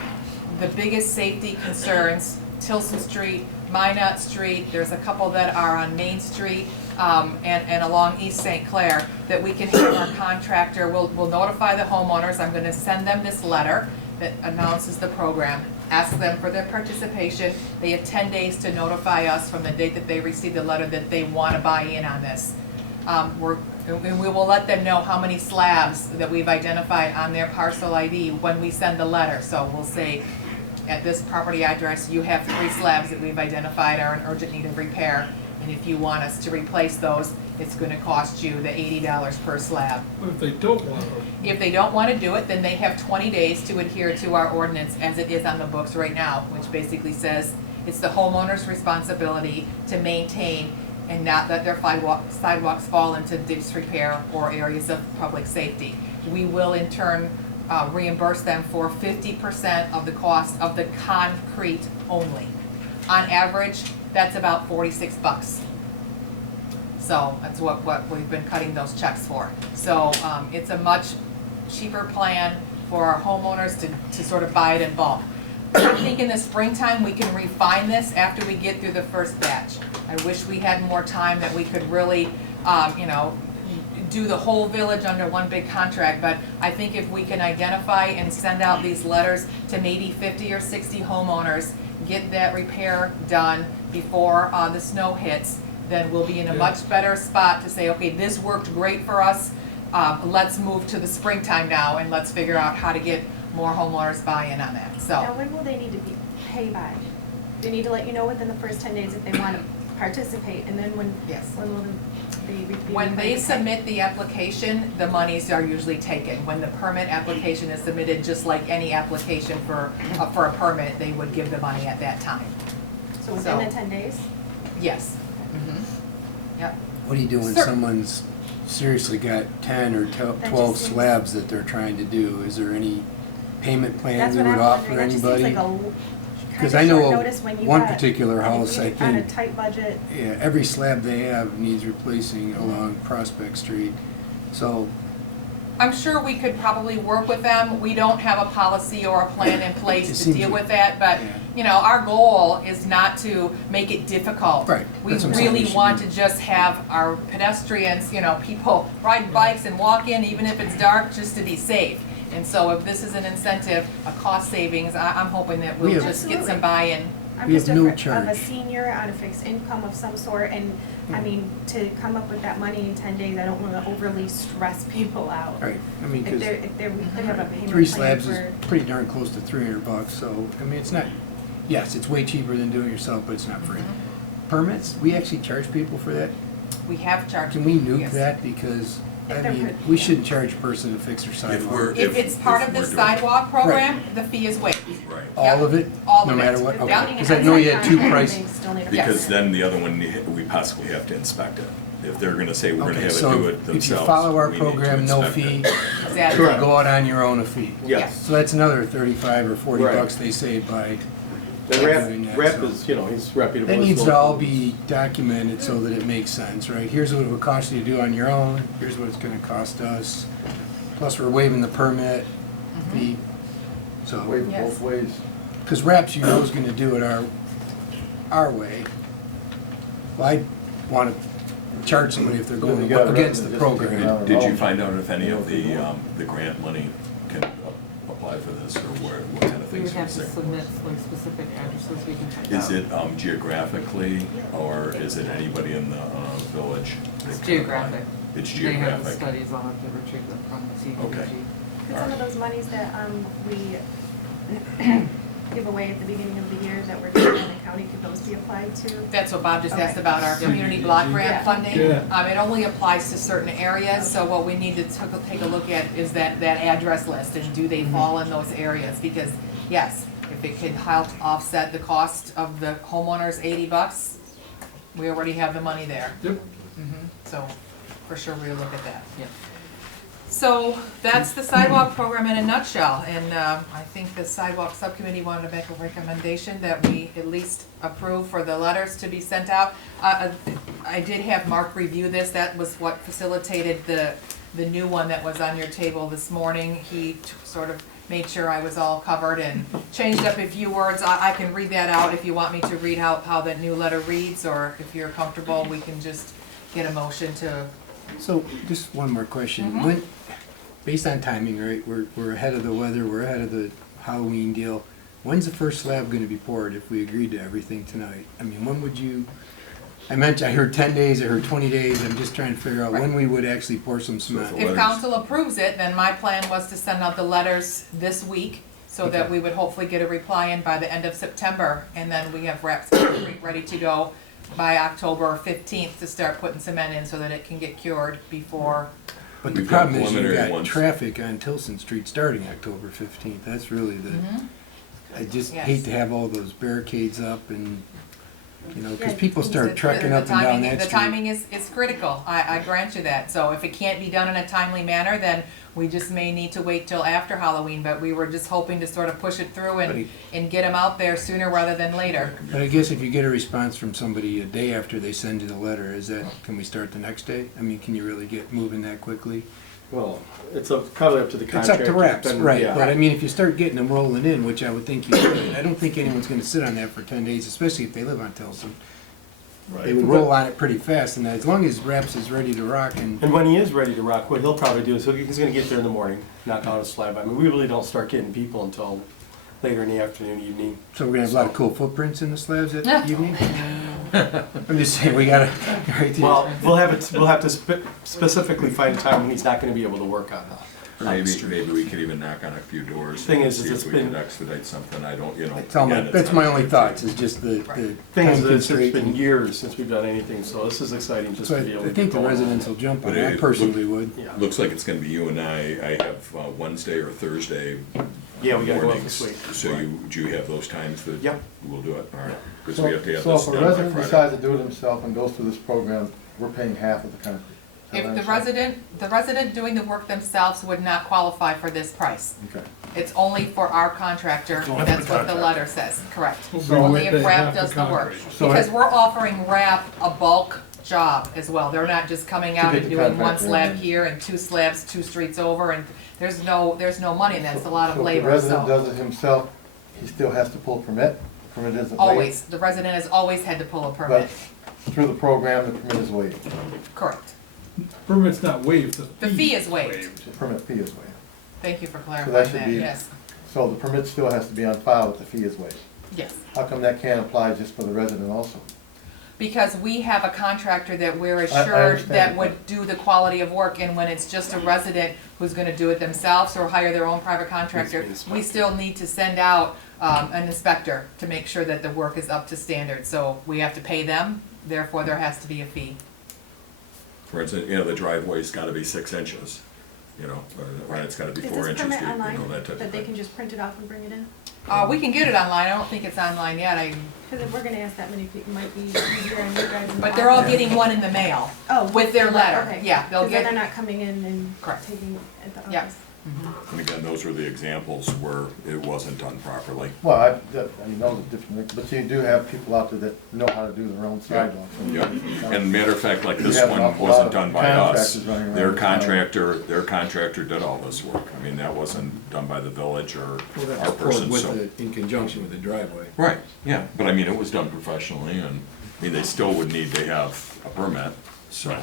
The biggest safety concerns, Tilson Street, Minot Street, there's a couple that are on Main Street, and along East St. Clair, that we can have our contractor, we'll notify the homeowners. I'm gonna send them this letter that announces the program, ask them for their participation. They have 10 days to notify us from the date that they receive the letter that they wanna buy in on this. And we will let them know how many slabs that we've identified on their parcel ID when we send the letter. So we'll say, at this property address, you have 3 slabs that we've identified are in urgent need of repair, and if you want us to replace those, it's gonna cost you the $80 per slab. But if they don't want to, If they don't wanna do it, then they have 20 days to adhere to our ordinance as it is on the books right now, which basically says it's the homeowner's responsibility to maintain and not let their sidewalks fall into disrepair or areas of public safety. We will in turn reimburse them for 50% of the cost of the concrete only. On average, that's about $46. So that's what we've been cutting those checks for. So it's a much cheaper plan for our homeowners to sort of buy it in bulk. I think in the springtime, we can refine this after we get through the first batch. I wish we had more time that we could really, do the whole village under one big contract, but I think if we can identify and send out these letters to maybe 50 or 60 homeowners, get that repair done before the snow hits, then we'll be in a much better spot to say, okay, this worked great for us, let's move to the springtime now and let's figure out how to get more homeowners buy-in on that, so. Now, when will they need to be paid by? They need to let you know within the first 10 days if they want to participate, and then when Yes. when will they be When they required to pay? submit the application, the monies are usually taken. When the permit application is submitted, just like any application for a permit, they would give the money at that time. So within the so- 10 days? Yes. Yep. What do you do when Sir. someone's seriously got 10 or 12 just seems- slabs that they're trying to do? Is there any payment plan That's we what would I'm offer wondering. That just anybody? seems like a Because kind I of know short notice when you one got- particular and house, I you're on a think, tight budget. yeah, every slab they have needs replacing along Prospect Street. So I'm sure we could probably work with them. We don't have a policy or a plan in place to deal with that, but, you know, our goal is not to make it difficult. Right. We That's what I'm saying. We really should want do. to just have our pedestrians, you know, people riding bikes and walking, even if it's dark, just to be safe. And so if this is an incentive, a cost savings, I'm hoping that we'll We have- just get some buy-in. I'm We just have no of a charge. senior on a fixed income of some sort, and I mean, to come up with that money in 10 days, I don't wanna overly stress people out. Right, I mean, If because we could have a payment 3 plan slabs is for, pretty darn close to $300, so, I mean, it's not, yes, it's way cheaper than doing it yourself, but it's not free. Permits, we actually charge people for that. We have charged. Can we nuke yes. that? Because, I If they're mean, good, we yeah. shouldn't charge a person to fix their sidewalk. If it's part of the we're doing- sidewalk program, the fee is waived. Right. All of it? All No of it. matter what? Yeah. Okay, because I know you had 2 prices. They still need a Because permit. then the other one, we possibly have to inspect it. If they're gonna say we're gonna Okay, have it so do it if you themselves. follow our we need to program, no inspect fee, it. Exactly. you go out on your own a fee. Yes. So that's another 35 or 40 Right. bucks they save by The doing that, rep so. is, you know, he's reputable. That he's needs to local. all be documented so that it makes sense, right? Here's what it would cost you to do on your own, here's what it's gonna cost us, plus we're waiving the permit fee. So, Wait Yes. both ways. because RAPS, you know, is gonna do it our way. Well, I wanna charge somebody if they're going You got against the residents just taking program. Did you find out if any of the grant money can apply for this, or what kind of We would things have you to say? submit like specific addresses we can find out. Is it geographically, or is it anybody in the village? that It's can apply? geographic. It's They have the geographic. studies, I'll have to retrieve them from the CDBG. Okay. Could some of those monies that, we give away at the beginning of the year that we're getting in the county, could those be applied to? That's what Bob just asked Okay. about, our community block Yeah. grant funding. Yeah. It only applies to certain areas, so what we need to take a look at is that address list, and do they fall in those areas? Because, yes, if it can help offset the cost of the homeowners $80, we already have the money there. Yep. So, for sure, we'll look at that. Yep. So, that's the sidewalk program in a nutshell, and I think the sidewalk subcommittee wanted to make a recommendation that we at least approve for the letters to be sent out. I did have Mark review this, that was what facilitated the new one that was on your table this morning. He sort of made sure I was all covered and changed up a few words. I can read that out if you want me to read out how that new letter reads, or if you're comfortable, we can just get a motion to. So, just one more question. Mm-hmm. When, based on timing, right, we're ahead of the weather, we're ahead of the Halloween deal. When's the first slab gonna be poured if we agreed to everything tonight? I mean, when would you, I heard 10 days, I heard 20 days, I'm just trying to figure out when we would actually pour some cement. So If letters. council approves it, then my plan was to send out the letters this week, so that we would hopefully get a reply in by the end of September, and then we have reps ready to go by October 15th to start putting cement in so that it can get cured before. But the We've got problem is you've preliminary got ones. traffic on Tilson Street starting October 15th. That's really the, I just Yes. hate to have all those barricades up and, you know, because Yeah, people start The- trekking the up and down timing- that The street. timing is critical, I grant you that, so if it can't be done in a timely manner, then we just may need to wait till after Halloween, but we were just hoping to sort of push it through and get them out there sooner rather than later. But I guess if you get a response from somebody a day after they send you the letter, can we start the next day? I mean, can you really get moving that quickly? Well, it's probably up to the It's contractor. up to reps, then, right, yeah. but I mean, if you start getting them rolling in, which I would think you would, I don't think anyone's gonna sit on that for 10 days, especially if they live on Tilson. They would roll on it pretty fast, and as long as reps is ready to rock and, And when he is ready to rock, what he'll probably do is he's gonna get there in the morning, knock out a slab. I mean, we really don't start getting people until later in the afternoon, evening. so we're gonna have a lot of cool footprints in the slabs that evening? I'm just saying, we gotta, right there. Well, we'll have to specifically find a time when he's not gonna be able to work on Or maybe we could even knock on a few doors. Thing and is see it's if we been- could expedite something, I don't, you know. That's all again, it's that's not my a only big thoughts, thing. is just the Thing time is, it's been constraint. years since we've done anything, so this is exciting just So to be able to I think get the going. residents will jump on But it, I it- personally would. Yeah, Looks like it's gonna be you and I have Wednesday or Thursday yeah, we gotta go up mornings. this week. So do you have those times that? Yep. We'll do it, all right, because So we have to have so this if a done by resident Friday. decides to do it himself and goes through this program, we're paying half of the concrete. Is that If what I'm the resident doing the work themselves would not qualify for this price. saying? Okay. It's only for our contractor, Only for that's the what the contractor. letter says, correct. So Only they if have RAP to does the work. contract. So Because it- we're offering RAP a bulk job as well. They're not just coming To out get and the doing one contractor slab in. here and 2 slabs 2 streets over, and there's no money in that, it's a lot of So if labor, the resident so. does it himself, he still has to pull a permit? Permit isn't waived? Always, the resident has always had to pull a permit, But through the program, the permit is waived. correct. Permit's not waived, The fee is waived. The permit fee is waived. Thank you for that clarifying should that, be- yes, So the permit still has to be on file, but the fee is waived. yes. How come that can't apply just for the resident also? Because we have a contractor that we're I assured understand that that. would do the quality of work, and when it's just a resident who's gonna do it themselves or hire their own private contractor, we still need to send out, an inspector to make sure that the work is up to standard, so we have to pay them, therefore there has to be a fee. For instance, the driveway's gotta be 6 inches, or it's gotta be Is 4 this inches permit deep, online, that type that of they thing. can just print it off and bring it in? We can get it online, I don't think it's online yet, Because if we're gonna ask that many people, it might be easier on you guys. in the but they're all office. getting one in the mail. Oh, with their letter. okay. Yeah, they'll 'Cause then get- they're not coming in and Correct. taking it at the office. Yep. And again, those were the examples where it wasn't done properly. Well, I mean, those are different, but you do have people out there that know how to do their own sidewalks. Yeah, and matter of fact, like this You have an one awful lot wasn't of done by us. contractors running Their around. contractor did all this work. I mean, that wasn't done by the village or Well, that our was poured person, with so. in conjunction with the driveway. Right, yeah, but I mean, it was done professionally, and, I mean, they still would need to have a permit, so.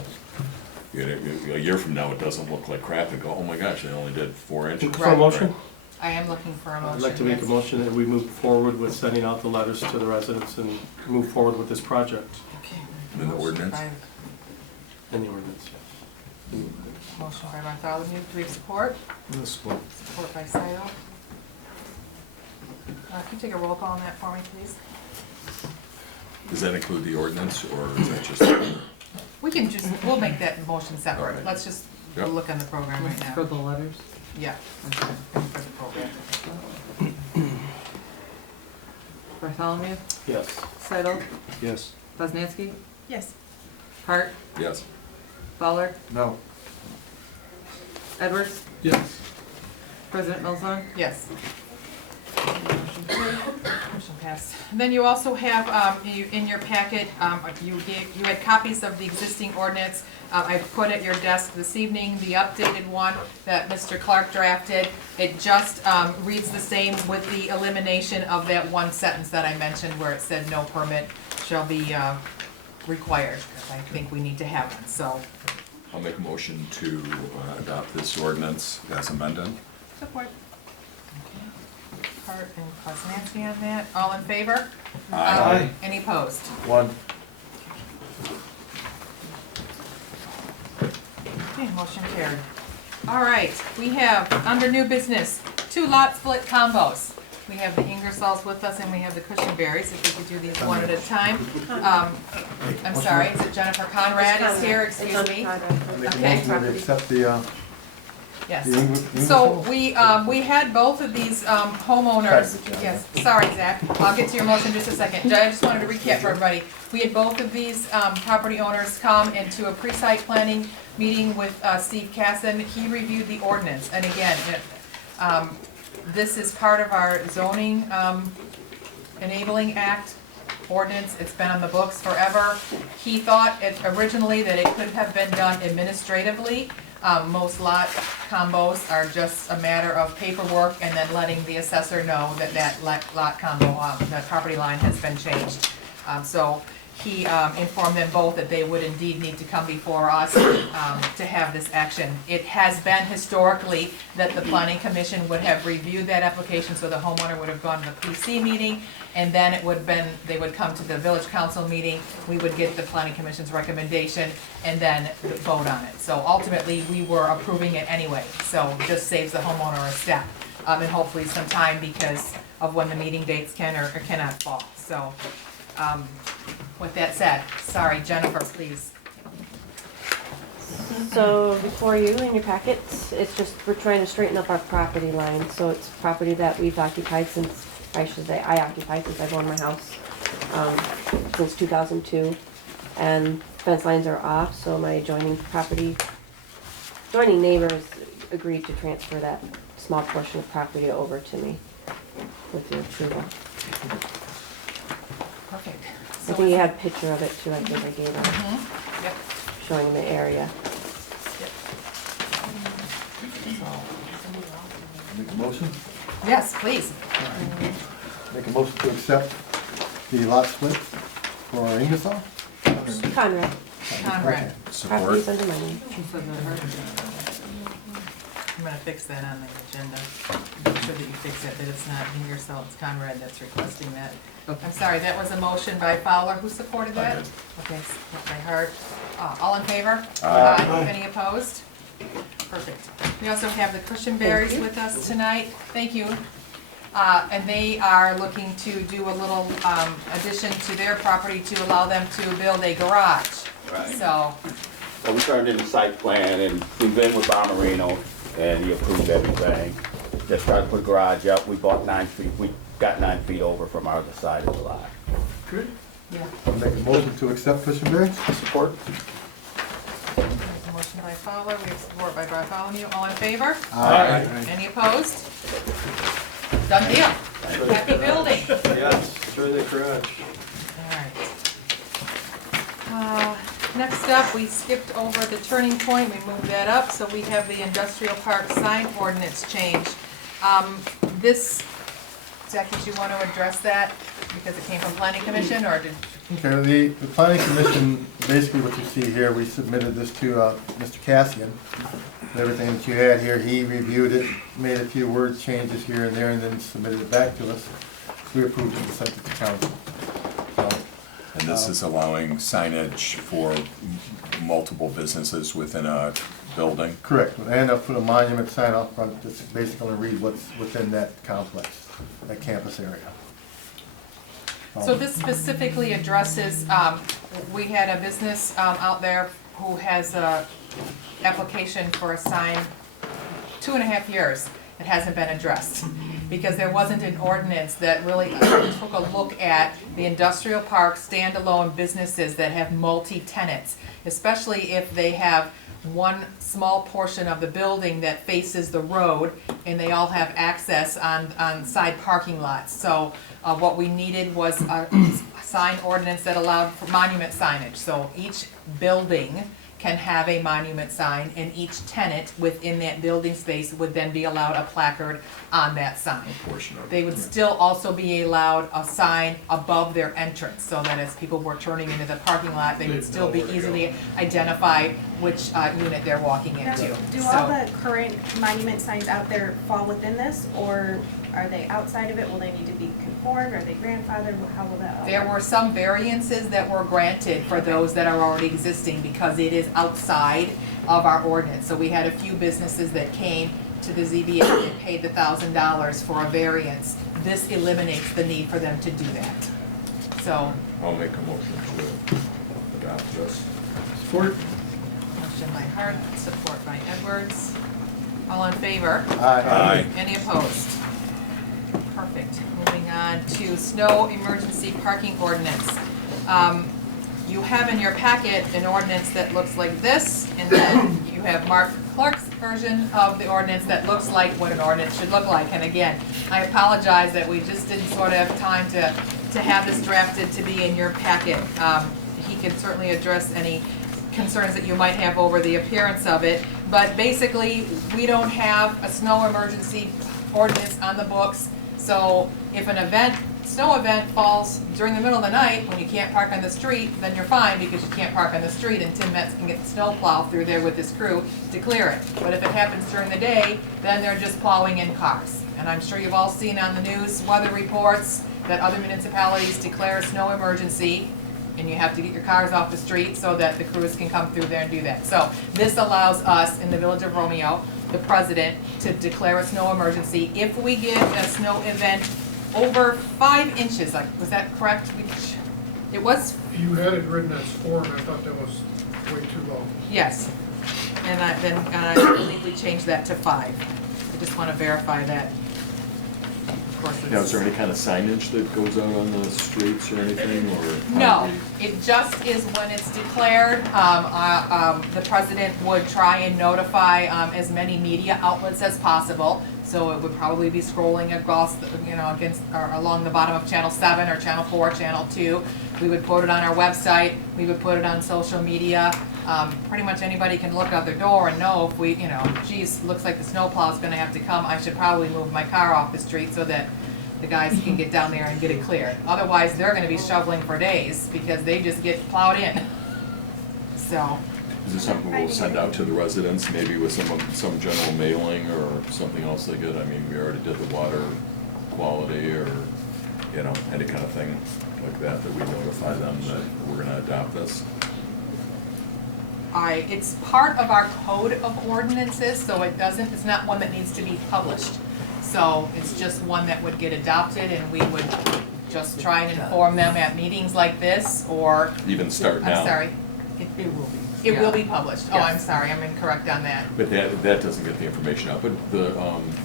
A year from now, it doesn't look like crap and go, oh my gosh, they only did 4 inches. For a motion? I am looking for a motion. I'd like to make a yes. motion that we move forward with sending out the letters to the residents and move forward with this project In the ordinance? in the ordinance. Motion by Bartholomew, do we have support? No support. Support by Saito. Can you take a roll call on that for me, please? Does that include the ordinance, or is that just? We'll make that motion All separate. right. Let's just Yep. look on the program right For now. the letters? Yeah, for the program. Bartholomew, Yes. Sidle, Yes. Poznanski, Yes. Hart, Yes. Fowler, No. Edwards, Yes. President Milzon. Yes. Motion passed. Then you also have, in your packet, you had copies of the existing ordinance. I put at your desk this evening the updated one that Mr. Clark drafted. It just, reads the same with the elimination of that one sentence that I mentioned where it said no permit shall be, required. 'Cause I think we need to have one, so. I'll make a motion to adopt this ordinance as amended. Support. Hart and Poznanski on that. All in favor? Aye. Any opposed? One. Okay, motion carried. All right, we have, under new business, 2 lot split combos. We have the Ingersolls with us and we have the Cushenberries, if we could do these one at a time. I'm sorry, is it Jennifer Conrad is here, excuse me? Make a Okay. motion that we accept the Yes. The English. So we had both of these homeowners, Sorry, John. yes, sorry, Zach, I'll get to your motion in just a second. I just wanted to recap for everybody. We had both of these property owners come into a pre-site planning meeting with Steve Casson. He reviewed the ordinance, and again, this is part of our zoning enabling act ordinance. It's been on the books forever. He thought originally that it could have been done administratively. Most lot combos are just a matter of paperwork and then letting the assessor know that that lot combo, that property line has been changed. So he informed them both that they would indeed need to come before us to have this action. It has been historically that the planning commission would have reviewed that application, so the homeowner would have gone to the PC meeting, and then it would have been, they would come to the village council meeting, we would get the planning commission's recommendation, and then vote on it. So ultimately, we were approving it anyway, so it just saves the homeowner a step, and hopefully some time because of when the meeting dates can or cannot fall, so. With that said, sorry, Jennifer, please. So before you in your packets, it's just, we're trying to straighten up our property line. So it's property that we've occupied since, I should say, I occupied since I've owned my house, since 2002. And fence lines are off, so my adjoining neighbors agreed to transfer that small portion of property over to me with your approval. Perfect. I think he had a picture of it too, I think I gave him, Mhm. Yep. showing the area. Make a motion? Yes, please. Make a motion to accept the lot split for Ingersoll? Conrad, Conrad. Support. properties under my name. I'm gonna fix that on the agenda. Make sure that you fix it, that it's not Ingersoll, it's Conrad that's requesting that. I'm sorry, that was a motion by Fowler. Who supported that? Okay, support by Hart. All in favor? Aye. Any opposed? Perfect. We also have the Cushenberries with us tonight. Thank you. And they are looking to do a little addition to their property to allow them to build a garage. Right. So, So we turned in the site plan and we've been with Bomarino and he approved everything. Just tried to put a garage up. We bought 9 feet. We got 9 feet over from our other side of the lot. yeah. Make a motion to accept Cushenberry? Support? There's a motion by Fowler, we have support by Bartholomew. All in favor? Aye. Any opposed? Done deal. Happy building. Yes, through the garage. Alright. Next up, we skipped over the turning point, we moved that up, so we have the industrial park sign ordinance change. This, Zach, did you want to address that because it came from planning commission, or did? Okay, the planning commission, basically what you see here, we submitted this to Mr. Cassian. Everything that you had here, he reviewed it, made a few word changes here and there, and then submitted it back to us. We approved it and sent it to council. So, And this is allowing signage for multiple businesses within a building? correct, and I'll put a monument sign up front that's basically going to read what's within that complex, that campus area. So this specifically addresses, we had a business out there who has a application for a sign 2.5 years. It hasn't been addressed because there wasn't an ordinance that really took a look at the industrial park standalone businesses that have multi-tenants, especially if they have one small portion of the building that faces the road and they all have access on side parking lots. So what we needed was a sign ordinance that allowed for monument signage. So each building can have a monument sign, and each tenant within that building space would then be allowed a placard on that sign. Portion of it. They would still also be allowed a sign above their entrance, so that as people were turning into the parking lot, they would still be easily identify which unit they're walking into. Do So- all the current monument signs out there fall within this, or are they outside of it? Will they need to be conformed? Are they grandfathered? How will that all There work? were some variances that were granted for those that are already existing because it is outside of our ordinance. So we had a few businesses that came to the ZBA and paid the $1,000 for a variance. This eliminates the need for them to do that. So, I'll make a motion to adopt this. Support? motion by Hart, support by Edwards. All in favor? Aye. Any opposed? Perfect. Moving on to snow emergency parking ordinance. You have in your packet an ordinance that looks like this, and then you have Mark Clark's version of the ordinance that looks like what an ordinance should look like. And again, I apologize that we just didn't sort of have time to have this drafted to be in your packet. He can certainly address any concerns that you might have over the appearance of it, but basically, we don't have a snow emergency ordinance on the books. So if an event, snow event falls during the middle of the night when you can't park on the street, then you're fine because you can't park on the street, and Tim Metz can get the snow plow through there with his crew to clear it. But if it happens during the day, then they're just plowing in cars. And I'm sure you've all seen on the news weather reports that other municipalities declare a snow emergency, and you have to get your cars off the street so that the crews can come through there and do that. So this allows us in the Village of Romeo, the president, to declare a snow emergency if we get a snow event over 5 inches. Like, was that correct? It was, You had it written as 4, and I thought that was way too low. yes. And I believe we changed that to 5. I just want to verify that. course, Now, is it's, there any kind of signage that goes out on the streets or anything, or? no, it just is when it's declared, the president would try and notify, as many media outlets as possible. So it would probably be scrolling across, against, or along the bottom of Channel 7 or Channel 4, Channel 2. We would put it on our website, we would put it on social media. Pretty much anybody can look out their door and know if we, geez, looks like the snowplow's gonna have to come, I should probably move my car off the street so that the guys can get down there and get it cleared. Otherwise, they're gonna be shoveling for days because they just get plowed in. So, Is this something we'll send out to the residents, maybe with some general mailing or something else they get? I mean, we already did the water quality or, any kind of thing like that we notify them that we're gonna adopt this. it's part of our code of ordinances, so it's not one that needs to be published. So it's just one that would get adopted and we would just try and inform them at meetings like this or. Even start now. I'm sorry. It will be. It will be published. Oh, I'm sorry, I'm incorrect on that. But that doesn't get the information out, but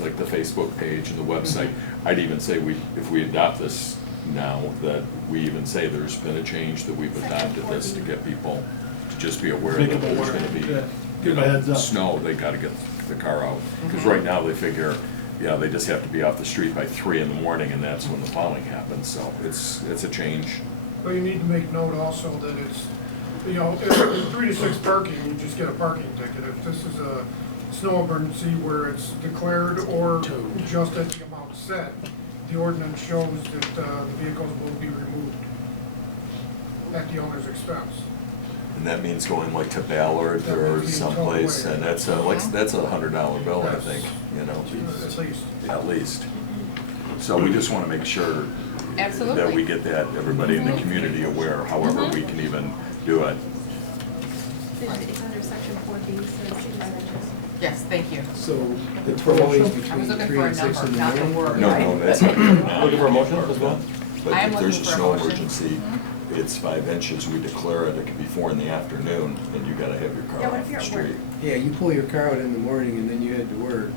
like the Facebook page and the website, I'd even say if we adopt this now, that we even say there's been a change, that we've adopted this to get people to just be aware that there's gonna be, Give a heads up. snow, they gotta get the car out. Because right now, they figure, they just have to be off the street by 3 in the morning, and that's when the plowing happens, so it's a change. But you need to make note also that it's, if 3 to 6 parking, you just get a parking ticket. If this is a snow emergency where it's declared or just at the amount set, the ordinance shows that the vehicles will be removed at the owner's expense. And that means going like to Ballard or someplace, and that's a $100 bill, I think, At least. at least. So we just wanna make sure Absolutely. that we get that, everybody in the community aware, however we can even do it. It's under section 4B, so Yes, thank you. So the total is I was between looking 3 for a and 6 number, in the not the morning? word. No, that's not good now. Looking for a motion as well? But I am if there's a looking for a snow motion. emergency, it's 5 inches, we declare it, it could be 4 in the afternoon, and you gotta have your Yeah, car what off if you're the at work? street. Yeah, you pull your car out in the morning and then you head to work.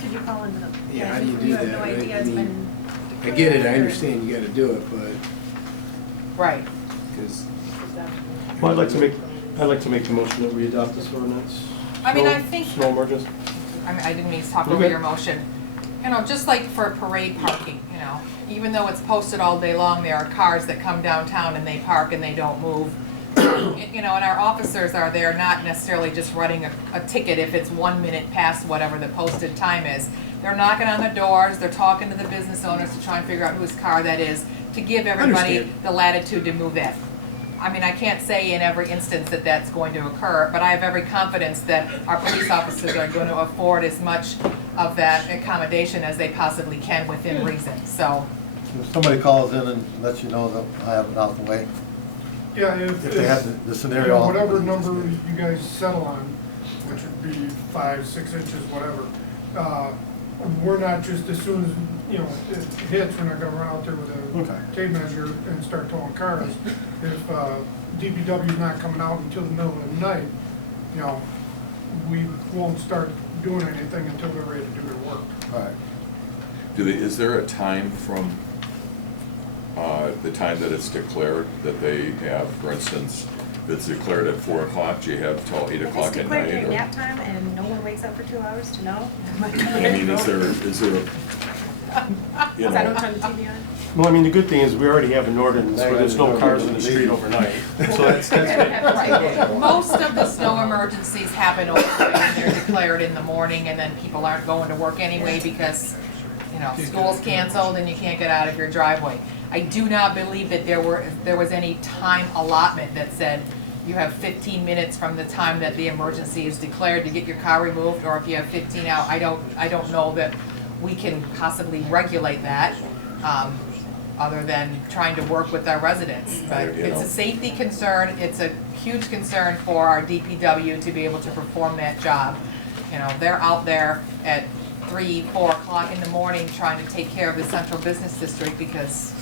Could you call in the? Yeah, how do you do have that, no right? idea I it's mean, been I get it, I declared, or- understand you gotta do it, but, Right. because Well, I'd like to make the motion that we adopt this ordinance. I mean, Snow- I think- Snow emergency. I didn't mean to talk You're over good. your motion. Just like for parade parking, even though it's posted all day long, there are cars that come downtown and they park and they don't move. And our officers are there not necessarily just running a ticket if it's 1 minute past whatever the posted time is. They're knocking on the doors, they're talking to the business owners to try and figure out whose car that is, to give everybody Understand. the latitude to move in. I mean, I can't say in every instance that that's going to occur, but I have every confidence that our police officers are going to afford as much of that accommodation as they possibly can within reason, so. If somebody calls in and lets you know, they'll have it out the way. Yeah, If they have the scenario. all- Whatever number you guys settle on, which would be 5, 6 inches, whatever, we're not just as soon as, it hits, we're not gonna run out there with Okay. a tape measure and start towing cars. If DPW's not coming out until the middle of the night, we won't start doing anything until they're ready to do their work. All right. Is there a time from the time that it's declared that they have, for instance, if it's declared at 4 o'clock, do you have till 8 If it's o'clock at declared night? during or- nap time and no one wakes up for 2 hours to know. I mean, is there, Because I don't turn the TV on. Well, I mean, the good thing is we already have an ordinance where there's no cars in the street overnight. So that's good. Right. Most of the snow emergencies happen overnight and they're declared in the morning and then people aren't going to work anyway because, school's canceled and you can't get out of your driveway. I do not believe that there was any time allotment that said you have 15 minutes from the time that the emergency is declared to get your car removed, or if you have 15 out. I don't know that we can possibly regulate that, other than trying to work with our residents. But it's a safety concern, it's a huge concern for our DPW to be able to perform that job. They're out there at 3, 4 o'clock in the morning trying to take care of the central business district because,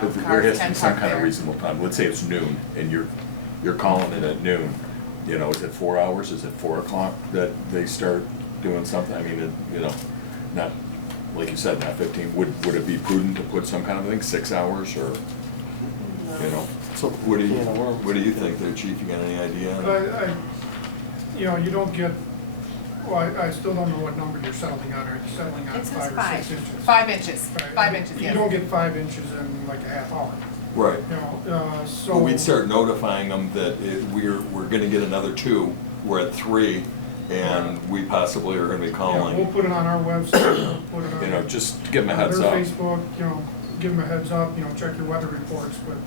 But there cars has to can be some park kind of there. reasonable time. Let's say it's noon and you're calling it at noon. Is it 4 hours? Is it 4 o'clock that they start doing something? I mean, not like you said, not 15, would it be prudent to put some kind of thing, 6 hours, or, you know? So, What do you, can of worms. what do you think there, Chief? You got any idea? You don't get, well, I still don't know what number you're settling on. Are you settling on It says 5 or 6 inches? 5 inches, Right. 5 inches, You yes. don't get 5 inches in like a half hour, Right. so. But we'd start notifying them that we're gonna get another 2, we're at 3, and we possibly are gonna be Yeah, calling. we'll put it on our website, we'll put it on. You know, just give 'em a heads their up. Facebook, give them a heads up, check your weather reports, but,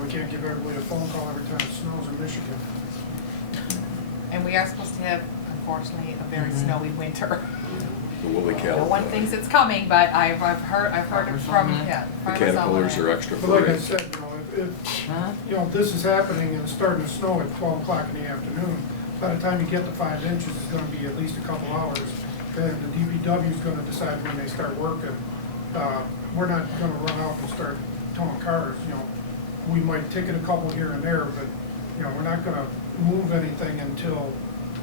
we can't give everybody a phone call every time it snows in Michigan. And we are supposed to have, unfortunately, a very snowy winter. The woolly No cattle. one thinks it's coming, but I've heard it from, yeah. The farmers all caterpillars over. are extra But like I furry. said, if this is happening and it's starting to snow at 12 o'clock in the afternoon, by the time you get to 5 inches, it's gonna be at least a couple hours. Then the DPW is gonna decide when they start working. We're not gonna run out and start towing cars, We might ticket a couple here and there, but, we're not gonna move anything until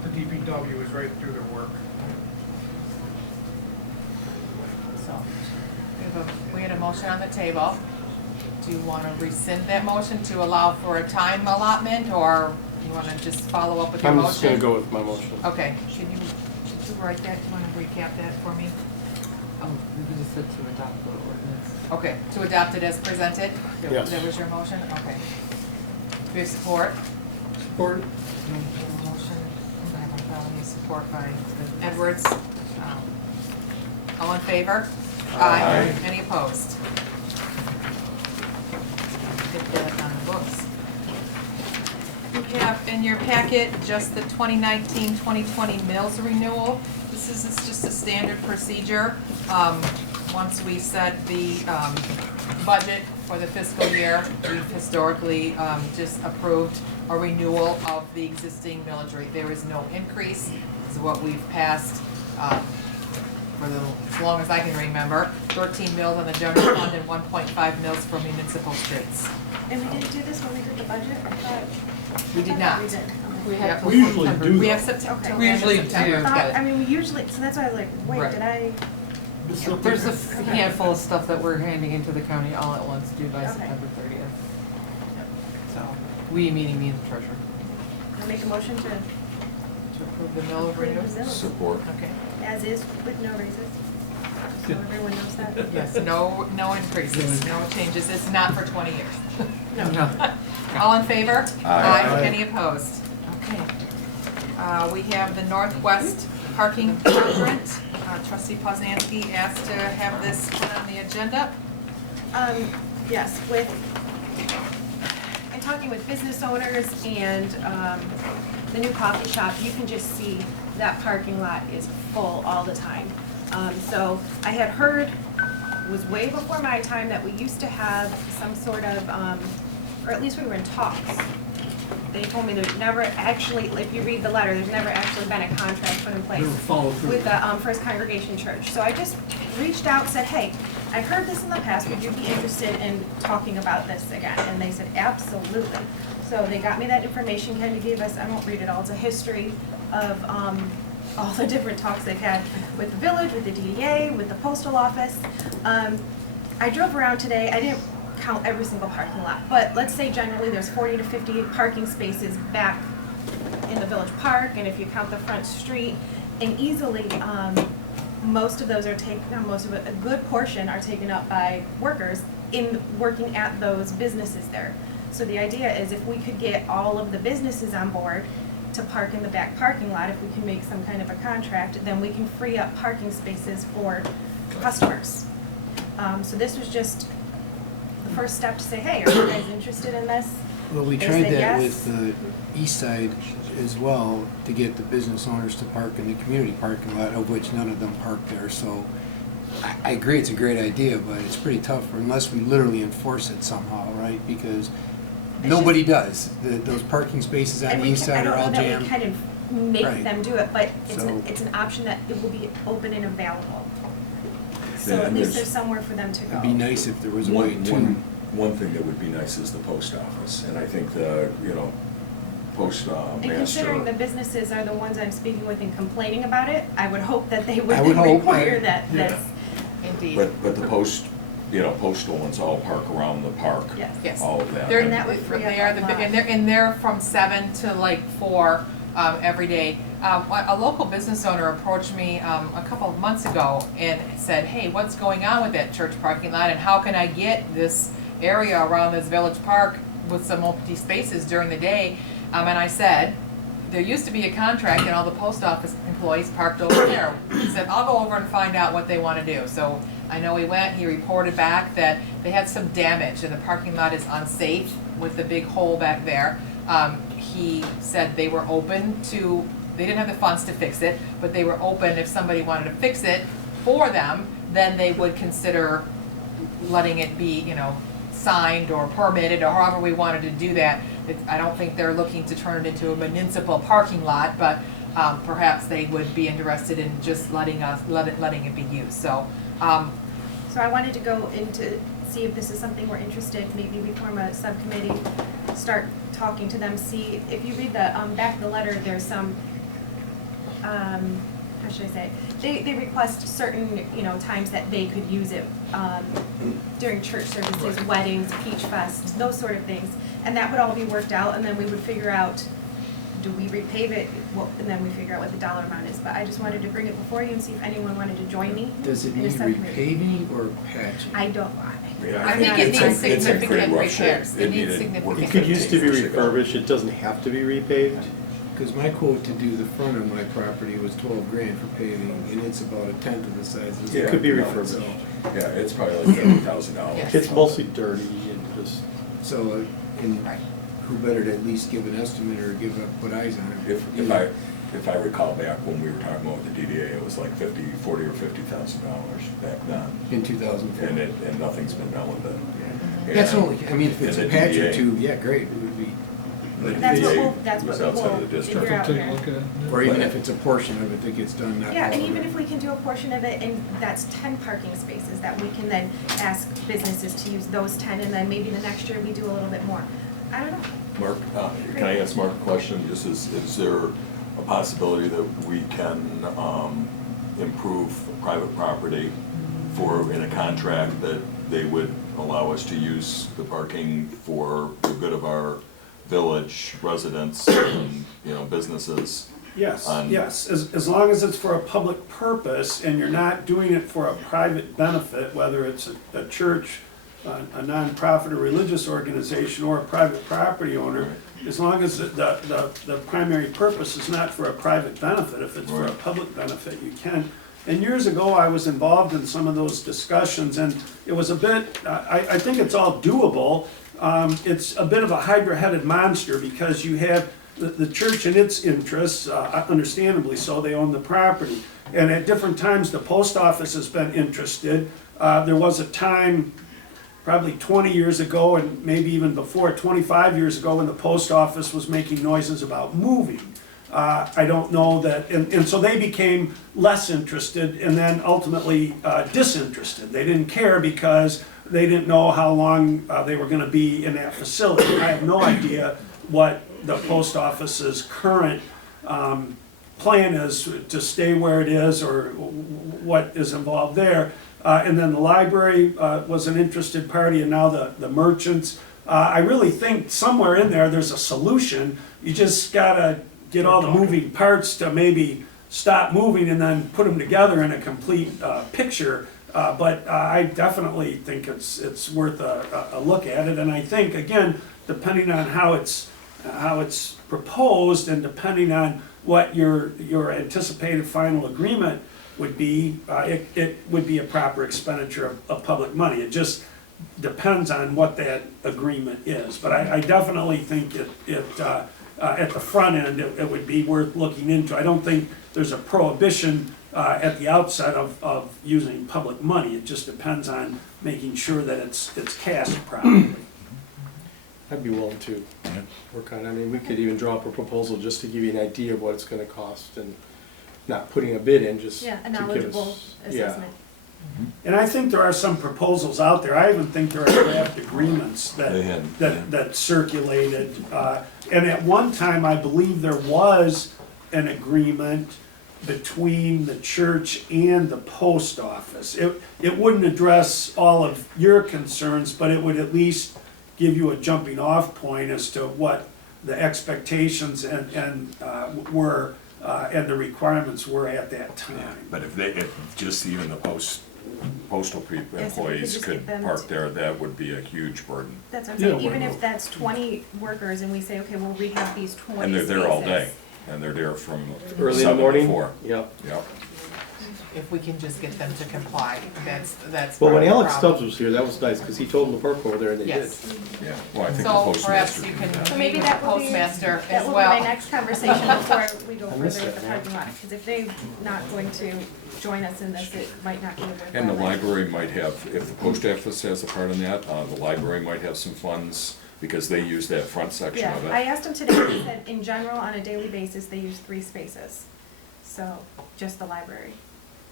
the DPW is ready to do their work. So, we had a motion on the table. Do you want to rescind that motion to allow for a time allotment, or you want to just follow up with your I'm motion? just gonna go with my motion. Okay, should you write that, do you want to recap that for me? Oh, we just said to adopt the ordinance. Okay, to adopt it as presented? Yes. That was your motion, okay. Do you have support? Support. Motion by Bartholomew, support by Edwards. All in favor? Aye. Any opposed? Get that on the books. You have in your packet just the 2019-2020 mills renewal. This is just a standard procedure. Once we set the budget for the fiscal year, we've historically just approved a renewal of the existing millage rate. There is no increase. This is what we've passed for as long as I can remember. 13 mills on the general fund and 1.5 mills for municipal streets. And we didn't do this when we did the budget, I thought. We did not. We did. We Yep. have till We usually September. do. We have September. Okay. We usually do, I thought, but we usually, so that's why I was like, wait, Right. did I? there's a handful of stuff that we're handing into the county all at once due by Okay. September 30th. So, we meaning me and the treasurer. I'll make a motion to To approve the mill approve renewals? the bills Support. Okay. as is with no raises. So everyone knows that. Yes, no increases, no changes. It's not for 20 years. No. All in favor? Aye. Any opposed? Okay. We have the Northwest Parking Quadrant. Trustee Poznanski asked to have this put on the agenda. Yes, in talking with business owners and, the new coffee shop, you can just see that parking lot is full all the time. So I had heard, it was way before my time, that we used to have some sort of, or at least we were in talks. They told me there's never actually, if you read the letter, there's never actually been a contract put in place with the First Congregation Church. So I just reached out, said, hey, I've heard this in the past, would you be interested in talking about this again? And they said, absolutely. So they got me that information, kind of gave us, I won't read it all, it's a history of all the different talks they've had with the village, with the DDA, with the postal office. I drove around today, I didn't count every single parking lot, but let's say generally there's 40 to 50 parking spaces back in the village park, and if you count the front street, and easily, most of those are taken, most of it, a good portion are taken up by workers in working at those businesses there. So the idea is if we could get all of the businesses on board to park in the back parking lot, if we can make some kind of a contract, then we can free up parking spaces for customers. So this was just the first step to say, hey, are you guys interested in this? Well, we They tried said that yes. with the east side as well, to get the business owners to park in the community parking lot, of which none of them park there, so I agree it's a great idea, but it's pretty tough unless we literally enforce it somehow, right? Because nobody does. Those parking spaces on And the we east can, I side don't are know all that jammed. we kind of make Right. them do it, but So- it's an option that it will be open and available. So Yeah, at and least there's- there's somewhere for them to go. It'd be nice if there was a way to. One thing that would be nice is the post office, and I think the, post And master. considering the businesses are the ones I'm speaking with and complaining about it, I would hope that they I would would hope, require right. that Yeah. this. Indeed. But the postal ones all park around the park. Yes. All of that. They're, And that would free up they are a the, lot. and they're from 7 to like 4 every day. A local business owner approached me a couple of months ago and said, hey, what's going on with that church parking lot, and how can I get this area around this village park with some empty spaces during the day? And I said, there used to be a contract and all the post office employees parked over there. He said, I'll go over and find out what they want to do. So I know he went, he reported back that they had some damage and the parking lot is unsafe with the big hole back there. He said they were open to, they didn't have the funds to fix it, but they were open if somebody wanted to fix it for them, then they would consider letting it be, signed or permitted or however we wanted to do that. I don't think they're looking to turn it into a municipal parking lot, but perhaps they would be interested in just letting it be used. So I wanted to go into, see if this is something we're interested, maybe we form a subcommittee, start talking to them, see, if you read the back of the letter, there's some, how should I say, they request certain, times that they could use it, during church services, weddings, Peach Fest, those sort of things. And that would all be worked out, and then we would figure out, do we repave it? Well, and then we figure out what the dollar amount is. But I just wanted to bring it before you and see if anyone wanted to join me. Does it in a need subcommittee. repaving or patching? I don't, I think it needs significant repairs. It needs It significant could use to be repairs. refurbished, it doesn't have to be repaved. Because my quote to do the front of my property was 12 grand for paving, and it's about a tenth of the size of the. It could be no, refurbished. So, Yeah, it's probably like $30,000. It's mostly dirty and just, so, and Right. who better to at least give an estimate or put eyes on it? If I recall back when we were talking about the DDA, it was like $40,000 or $50,000 back then. In 2004. And nothing's been done with it. That's And- only, I mean, if it's and a the patch or DDA two, yeah, great, it would be. But That's what DDA we'll, that's what was we'll outside of the figure district. out here. Or even if it's a portion of it that gets done, not all Yeah, of and it. even if we can do a portion of it, and that's 10 parking spaces, that we can then ask businesses to use those 10, and then maybe the next year we do a little bit more. I don't know. Mark, can I ask Mark a question? Just is there a possibility that we can improve private property in a contract that they would allow us to use the parking for the good of our village residents and, businesses? Yes, on- yes, as long as it's for a public purpose and you're not doing it for a private benefit, whether it's a church, a nonprofit or religious organization, or a private property owner, as long as the primary purpose is not for a private benefit, if it's for a Right. public benefit, you can. And years ago, I was involved in some of those discussions, and it was a bit, I think it's all doable. It's a bit of a hydra-headed monster, because you have the church and its interests, understandably so, they own the property. And at different times, the post office has been interested. There was a time, probably 20 years ago, and maybe even before, 25 years ago, when the post office was making noises about moving. I don't know that, and so they became less interested and then ultimately disinterested. They didn't care because they didn't know how long they were gonna be in that facility. I have no idea what the post office's current plan is to stay where it is, or what is involved there. And then the library was an interested party, and now the merchants. I really think somewhere in there, there's a solution. You just gotta get all the moving parts to maybe stop moving and then put them together in a complete picture. But I definitely think it's worth a look at it. And I think, again, depending on how it's proposed, and depending on what your anticipated final agreement would be, it would be a proper expenditure of public money. It just depends on what that agreement is. But I definitely think at the front end, it would be worth looking into. I don't think there's a prohibition at the outset of using public money. It just depends on making sure that it's cast properly. I'd be willing to work on it. I mean, we could even draw up a proposal just to give you an idea of what it's gonna cost, and not putting a bid in, just to Yeah, a give knowledgeable us. assessment. And I think there are some proposals out there. I even think there are draft agreements that circulated. And at one time, I believe there was an agreement between the church and the post office. It wouldn't address all of your concerns, but it would at least give you a jumping off point as to what the expectations and were, and the requirements were at that time. But if just even the postal Yes, if we could employees just could get them park to- there, that would be a huge burden. That's what I'm Yeah, saying, even well- if that's 20 workers and we say, okay, well, we have these 20 And they're there all day, spaces. and they're there from Early in the 7 to morning? 4. Yep. Yep. If we can just get them to comply, that's. Well, when part of the Alex problem. Stubbs was here, that was nice, because he told them to park over there, and they did. Yes. Yeah, well, I think the So postmaster perhaps you can can do that. So meet maybe with the that will be, postmaster that as will be my well. next conversation before we go I further missed with that, the yeah. parking lot. Because if they're not going to join us in this, it might not be a worthwhile. And the library might have, if the post office has a part in that, the library might have some funds, because they use that front section Yeah, of I it. asked them today, he said in general, on a daily basis, they use 3 spaces. So, just the library,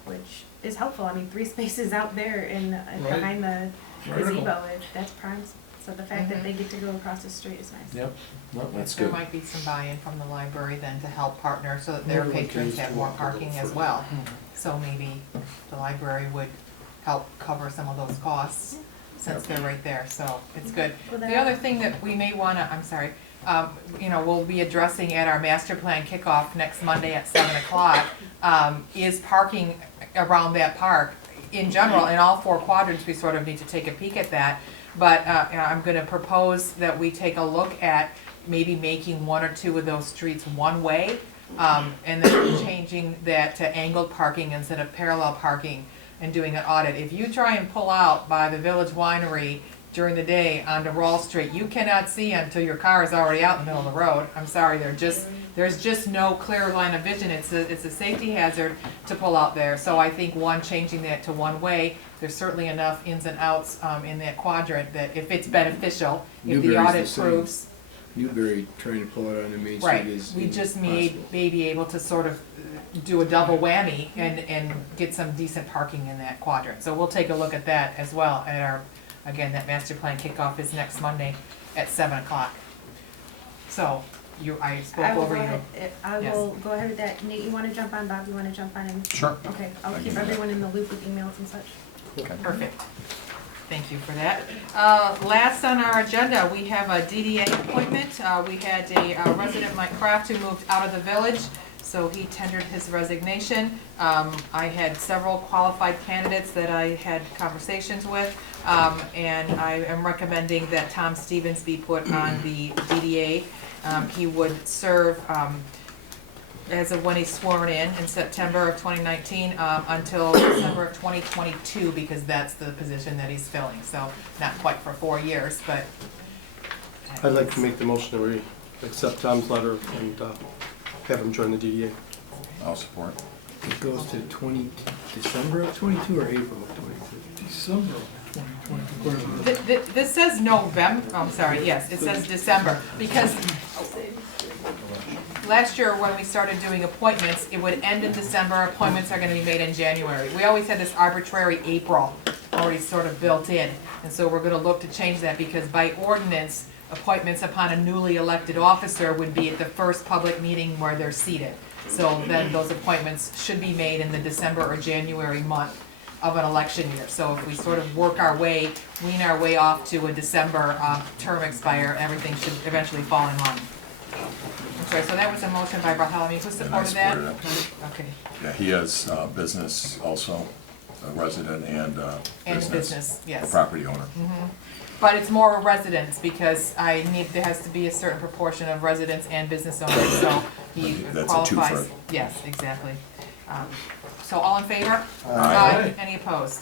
which is helpful. I mean, 3 spaces out there in, behind the gazebo, that's prime. So the fact that they get to go across the street is nice. Yep. Well, that's There good. might be some buy-in from the library then to help partner so that their More like patrons days have to more walk a little parking as further. well. So maybe the library would help cover some of those costs since they're right there, so it's good. Well, The then- other thing that we may wanna, I'm sorry, we'll be addressing at our master plan kickoff next Monday at 7 o'clock, is parking around that park. In general, in all 4 quadrants, we sort of need to take a peek at that. But I'm gonna propose that we take a look at maybe making 1 or 2 of those streets one-way, and then changing that to angled parking instead of parallel parking and doing an audit. If you try and pull out by the Village Winery during the day onto Wall Street, you cannot see until your car is already out in the middle of the road. I'm sorry, there's just no clear line of vision. It's a safety hazard to pull out there. So I think changing that to one-way, there's certainly enough ins and outs in that quadrant that if it's beneficial, if the Newberry's audit the same. proves. Newberry trying to pull it on the main street Right, is we just impossible. may be able to sort of do a double whammy and get some decent parking in that quadrant. So we'll take a look at that as well at our, again, that master plan kickoff is next Monday at 7 o'clock. So, I spoke I will over go you. ahead, I Yes. will go ahead with that. Nate, you wanna jump on? Bob, you wanna jump on? And Sure. Okay, I'll I can keep do that. everyone in the loop with emails and such. Perfect. Thank you for that. Last on our agenda, we have a DDA appointment. We had a resident, Mike Kraft, who moved out of the village, so he tendered his resignation. I had several qualified candidates that I had conversations with, and I am recommending that Tom Stevens be put on the DDA. He would serve as of when he's sworn in September of 2019, until December of 2022, because that's the position that he's filling, so not quite for 4 years, but. I'd like to make the motion that we accept Tom's letter and have him join the DDA. I'll support. It goes to December of 22 or April of 22? December of 2020. This says November, I'm sorry, yes, it says December, because last year when we started doing appointments, it would end in December, appointments are gonna be made in January. We always had this arbitrary April already sort of built in, and so we're gonna look to change that, because by ordinance, appointments upon a newly elected officer would be at the first public meeting where they're seated. So then those appointments should be made in the December or January month of an election year. So if we sort of wean our way off to a December term expire, everything should eventually fall in line. I'm sorry, so that was a motion by Bartholomew. Who And I supported that? supported it. Okay, Yeah, he has business also, a resident and and business, yes. property owner. But it's more residents, because there has to be a certain proportion of residents and business owners, so he That's a qualifies. twofer. Yes, exactly. So all in favor? Aye. Any opposed?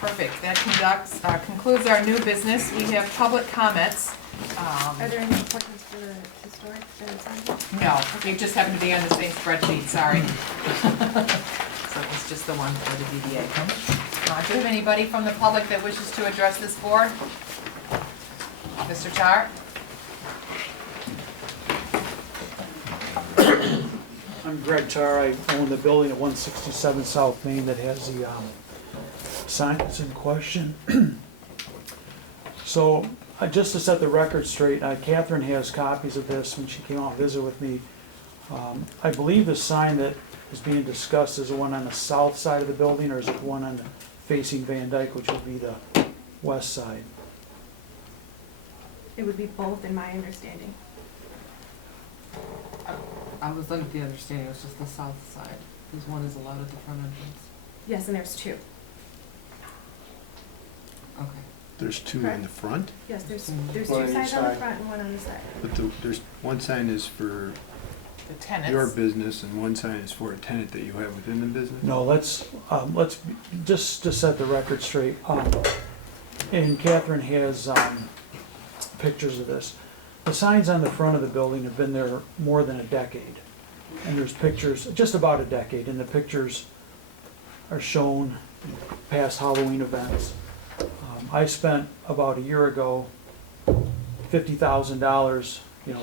Perfect, that concludes our new business. We have public comments. Are there any appointments for the historic that are signed? No, they just happen to be on the same spreadsheet, sorry. So it's just the one for the DDA. Do you have anybody from the public that wishes to address this board? Mr. Char? I'm Greg Tar. I own the building at 167 South Main that has the sign that's in question. So, just to set the record straight, Catherine has copies of this when she came out and visited with me. I believe the sign that is being discussed is the one on the south side of the building, or is it the one on facing Van Dyke, which would be the west side? It would be both in my understanding. I was under the understanding it was just the south side, because one is allowed at the front entrance. Yes, and there's two. Okay. There's two in the front, Yes, there's One two on each signs on the side. front and one on the side. but there's, one sign is for The tenants. your business and one sign is for a tenant that you have within the business? No, let's, just to set the record straight, and Catherine has, pictures of this. The signs on the front of the building have been there more than a decade. And there's pictures, just about a decade, and the pictures are shown past Halloween events. I spent about a year ago $50,000,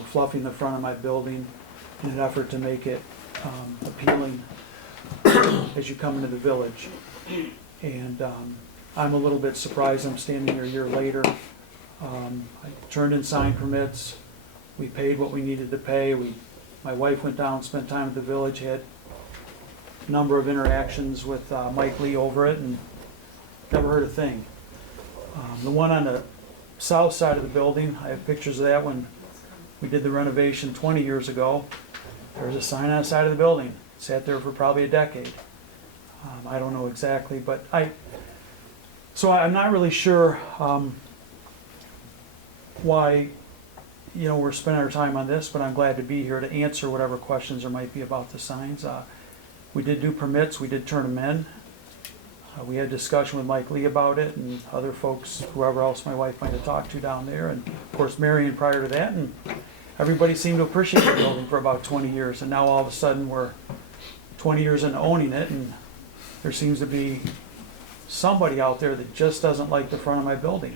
fluffing the front of my building in an effort to make it appealing as you come into the village. And I'm a little bit surprised I'm standing here a year later. I turned in sign permits. We paid what we needed to pay. My wife went down, spent time at the village, had a number of interactions with Mike Lee over it, and never heard a thing. The one on the south side of the building, I have pictures of that when we did the renovation 20 years ago. There was a sign on the side of the building. Sat there for probably a decade. I don't know exactly, but so I'm not really sure why, we're spending our time on this, but I'm glad to be here to answer whatever questions there might be about the signs. We did do permits, we did turn them in. We had a discussion with Mike Lee about it and other folks, whoever else my wife might have talked to down there, and of course Marion prior to that, and everybody seemed to appreciate the building for about 20 years, and now all of a sudden we're 20 years into owning it, and there seems to be somebody out there that just doesn't like the front of my building.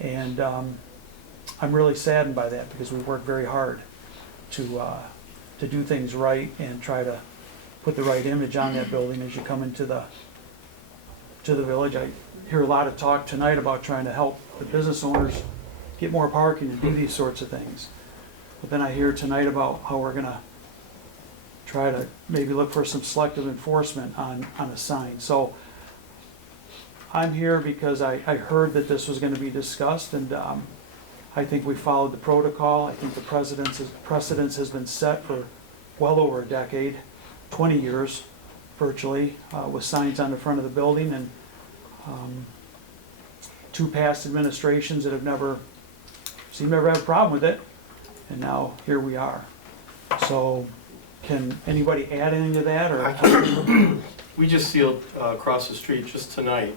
And I'm really saddened by that, because we work very hard to do things right and try to put the right image on that building as you come into the village. I hear a lot of talk tonight about trying to help the business owners get more parking and do these sorts of things. But then I hear tonight about how we're gonna try to maybe look for some selective enforcement on a sign. So I'm here because I heard that this was gonna be discussed, and I think we followed the protocol. I think the precedence has been set for well over a decade, 20 years virtually, with signs on the front of the building, and two past administrations that seem never have a problem with it, and now here we are. So can anybody add anything to that, or? We just sealed across the street just tonight,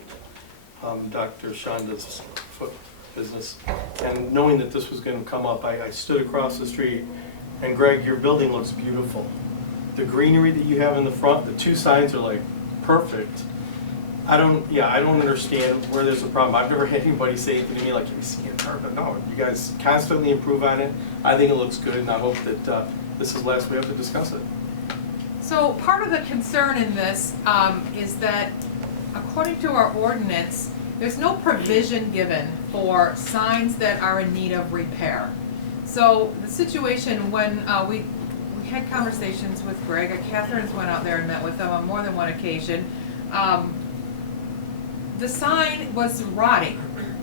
Dr. Shonda's foot business. And knowing that this was going to come up, I stood across the street, and Greg, your building looks beautiful. The greenery that you have in the front, the two signs are like perfect. I don't understand where there's a problem. I've never had anybody say anything to me like, you see it perfect. No, you guys constantly improve on it. I think it looks good, and I hope that this is the last we have to discuss it. So part of the concern in this is that according to our ordinance, there's no provision given for signs that are in need of repair. So the situation when we had conversations with Greg, Catherine's went out there and met with them on more than one occasion. The sign was rotting.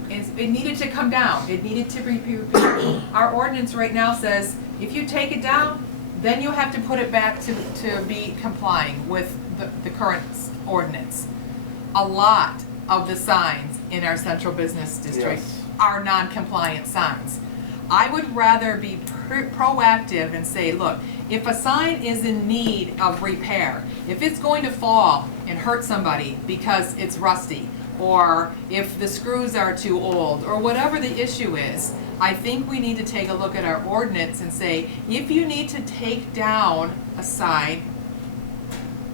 It needed to come down. It needed to be repaired. Our ordinance right now says if you take it down, then you have to put it back to be complying with the current ordinance. A lot of the signs in our central business district are non-compliant signs. I would rather be proactive and say, look, if a sign is in need of repair, if it's going to fall and hurt somebody because it's rusty, or if the screws are too old, or whatever the issue is, I think we need to take a look at our ordinance and say, if you need to take down a sign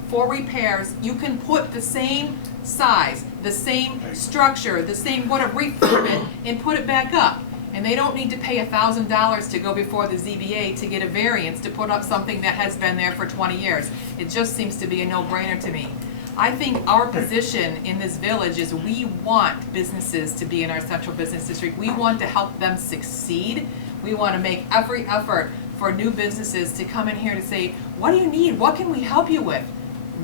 for repairs, you can put the same size, the same structure, the same whatever, refurb it and put it back up. And they don't need to pay $1,000 to go before the ZBA to get a variance to put up something that has been there for 20 years. It just seems to be a no-brainer to me. I think our position in this village is we want businesses to be in our central business district. We want to help them succeed. We want to make every effort for new businesses to come in here to say, what do you need? What can we help you with?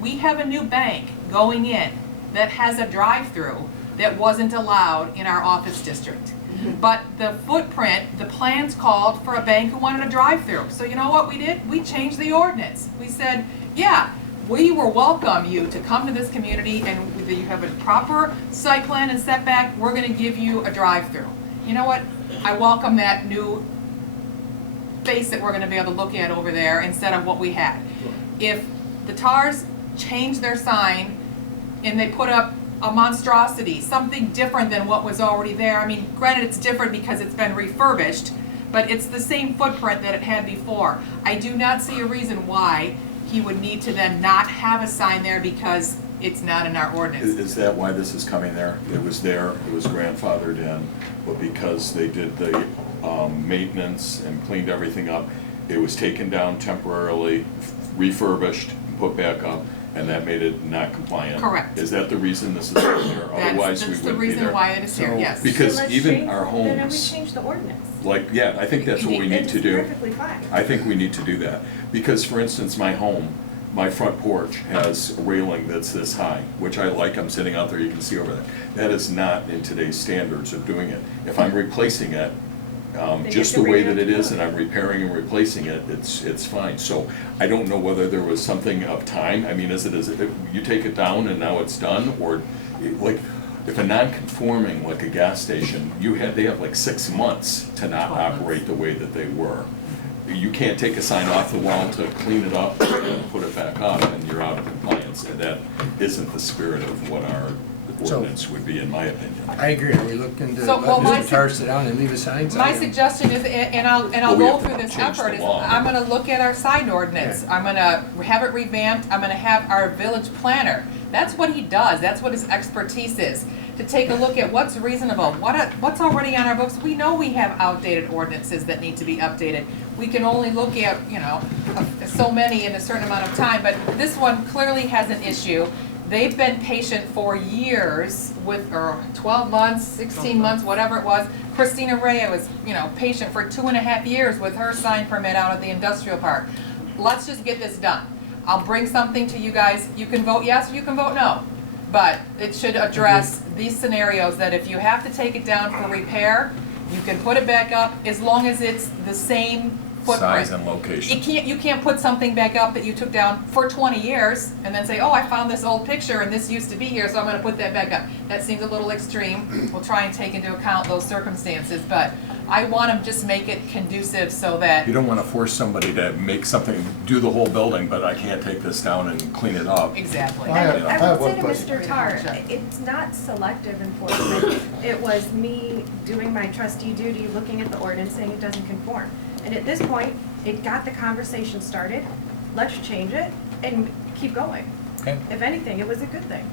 We have a new bank going in that has a drive-through that wasn't allowed in our office district. But the footprint, the plans called for a bank who wanted a drive-through. So you know what we did? We changed the ordinance. We said, yeah, we will welcome you to come to this community, and you have a proper site plan and setback, we're gonna give you a drive-through. You know what? I welcome that new face that we're gonna be able to look at over there instead of what we had. If the TARs change their sign and they put up a monstrosity, something different than what was already there. I mean, granted, it's different because it's been refurbished, but it's the same footprint that it had before. I do not see a reason why he would need to then not have a sign there because it's not in our ordinance. Is that why this is coming there? It was there, it was grandfathered in, but because they did the maintenance and cleaned everything up, it was taken down temporarily, refurbished, put back up, and that made it not compliant. Correct. Is that the reason this is there? Otherwise, we That's the wouldn't be reason there. why it is here, So, yes. Because Then let's even change- our Then we homes, change the ordinance. like, yeah, I think that's what we need to do. It's perfectly fine. I think we need to do that. Because, for instance, my home, my front porch has a railing that's this high, which I like. I'm sitting out there, you can see over that. That is not in today's standards of doing it. If I'm replacing it, just the way that it is, and I'm repairing and replacing it, it's fine. So I don't know whether there was something of time. I mean, is it you take it down and now it's done, or like if a non-conforming, like a gas station, they have like 6 months to not operate the way that they were. You can't take a sign off the wall to clean it up and put it back up, and you're out of compliance. And that isn't the spirit of what our ordinance would be, in my opinion. I agree. Are we looking to So, well, let my Mr. Tar sit down and leave a sign? My suggestion is, and I'll Well, we go have to through this change the effort, is law. I'm gonna look at our sign ordinance. I'm gonna have it revamped, I'm gonna have our village planner. That's what he does, that's what his expertise is, to take a look at what's reasonable, what's already on our books. We know we have outdated ordinances that need to be updated. We can only look at, so many in a certain amount of time, but this one clearly has an issue. They've been patient for years with, or 12 months, 16 months, whatever it was. Christina Romeo was, patient for 2.5 years with her sign permit out at the industrial park. Let's just get this done. I'll bring something to you guys. You can vote yes or you can vote no. But it should address these scenarios that if you have to take it down for repair, you can put it back up as long as it's the same footprint. Size and location. You can't put something back up that you took down for 20 years and then say, oh, I found this old picture and this used to be here, so I'm gonna put that back up. That seems a little extreme. We'll try and take into account those circumstances, but I wanna just make it conducive so that, You don't want to force somebody to make something, do the whole building, but I can't take this down and clean it up. exactly. I have- I would one say to question. Mr. Tar, it's not selective enforcement. It was me doing my trustee duty, looking at the ordinance, saying it doesn't conform. And at this point, it got the conversation started. Let's change it and keep going. Okay. If anything, it was a good thing.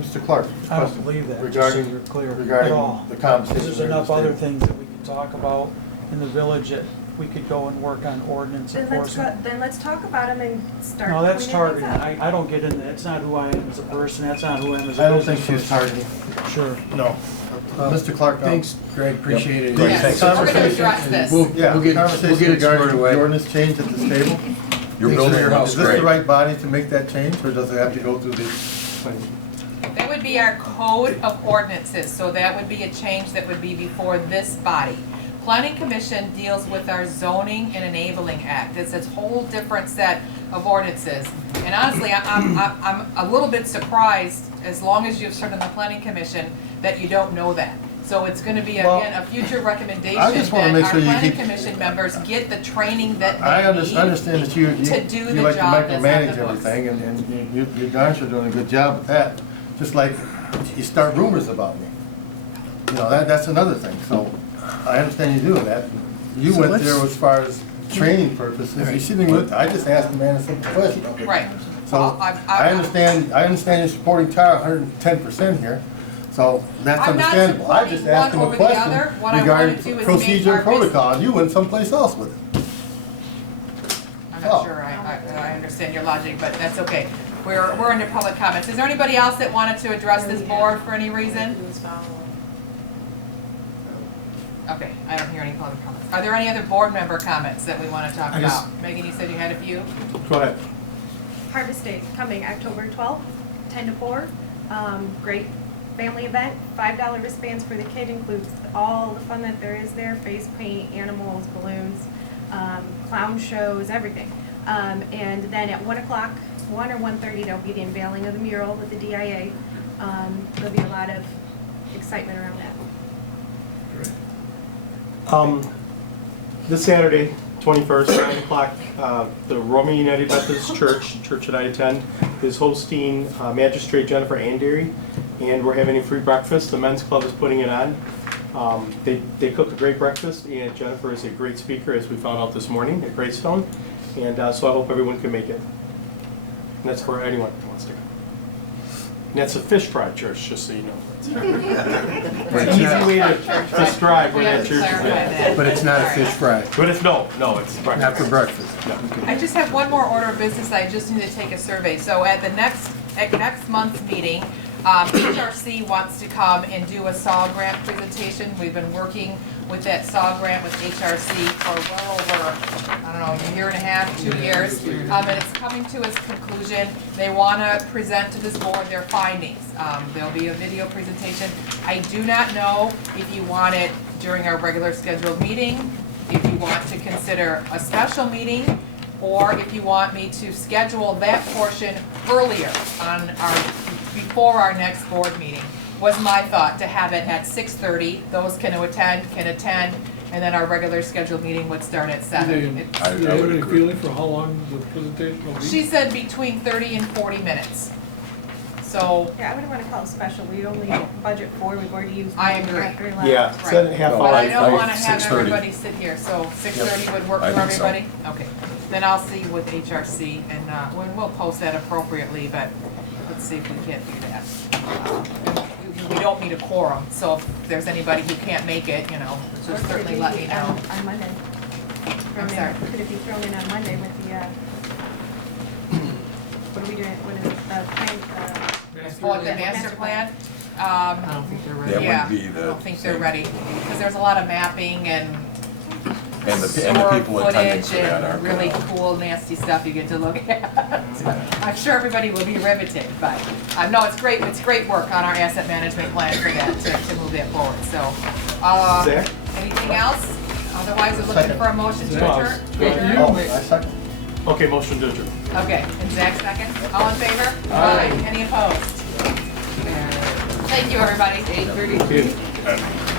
Mr. Clark, I don't question believe that, just so regarding, you're clear, at regarding all. the conversation. There's here at enough the other table. things that we could talk about in the village that we could go and work on ordinance enforcement. Then let's talk about them and start No, that's cleaning things targeting. up. I don't get into that. It's not who I am as a person. That's not who I am as a I don't business think she's person. targeting. Sure. No. Mr. Clark, Thanks, Greg, appreciate it. Yes, Thanks. we're gonna address this. Yeah, We'll get conversation it squared regarding away. the ordinance change at this table. You're building your house Is this great. the right body to make that change, or does it have to go through the? That would be our code of ordinances, so that would be a change that would be before this body. Planning Commission deals with our zoning and enabling act. It's a whole different set of ordinances. And honestly, I'm a little bit surprised, as long as you've served on the Planning Commission, that you don't know that. So it's gonna be, again, a future recommendation I just wanna that make our sure you Planning keep- Commission members get the training that I they need. understand that you to do the like to job that's on the micromanage books. everything, and you darn sure doing a good job with that. Just like you start rumors about me. That's another thing, so I understand you doing that. You So went let's- there as far as training purposes, you shouldn't have, I just asked the man a simple question. Right. So, Well, I understand you're supporting Tara 110% here, so that's I'm not understandable. I just supporting asked him one a over the question other. What I wanna regarding do is make procedure our and protocol, and you went someplace else with it. I'm Oh. not sure I understand your logic, but that's okay. We're under public comments. Is there anybody else that wanted to address this board for any reason? Okay, I don't hear any public comments. Are there any other board member comments that we want to talk I just- about? Megan, you said you had a few? Go ahead. Harvest Day coming October 12th, 10 to 4. Great family event. $5 wristbands for the kid includes all the fun that there is there: face paint, animals, balloons, clown shows, everything. And then at 1 o'clock, 1 or 1:30, there'll be the unveiling of the mural with the DIA. There'll be a lot of excitement around that. This Saturday, 21st, 9 o'clock, the Romeo United Methodist Church that I attend, is hosting Magistrate Jennifer Andery, and we're having a free breakfast. The men's club is putting it on. They cook a great breakfast, and Jennifer is a great speaker, as we found out this morning at Greystone, and so I hope everyone can make it. And that's for anyone who wants to come. And that's a fish fry church, just so you know. It's an easy way to describe where that church is at. But it's not a fish fry, But it's, no, it's breakfast. not for breakfast. I just have one more order of business. I just need to take a survey. So at next month's meeting, HRC wants to come and do a SAW grant presentation. We've been working with that SAW grant with HRC for well over, I don't know, a year and a half, 2 years. And it's coming to its conclusion. They want to present to this board their findings. There'll be a video presentation. I do not know if you want it during our regular scheduled meeting, if you want to consider a special meeting, or if you want me to schedule that portion earlier before our next board meeting. Was my thought to have it at 6:30. Those can attend, and then our regular scheduled meeting would start at 7. Do you have any feeling for how long the presentation will be? She said between 30 and 40 minutes. So, Yeah, I wouldn't want to call it special. We only budget 4. We've already used. I agree. very loud. Yeah, set it half but hour. I don't want to have 6:30. everybody sit here, so 6:30 would work I for think so. everybody? Okay, then I'll see with HRC, and we'll post that appropriately, but let's see if we can't do that. We don't need a quorum, so if there's anybody who can't make it, just certainly let me know. On Monday. I'm sorry. Could it be thrown in on Monday with the, what are we doing, what is it, the plan, What, the master plan? I don't think they're ready. That Yeah, would be I the don't think they're same. ready, because there's a lot of mapping and And the store people attending footage to that are. and really cool, nasty stuff you get to look at. I'm sure everybody will be riveted, but, no, it's great work on our asset management plan for that, to move that forward, so. Zach? Anything else? Otherwise, we're looking for a motion to adjourn. Oh, I second. Okay, motion to adjourn. Okay, and Zach second. All in favor? Aye. Any opposed? Thank you, everybody. 8:33.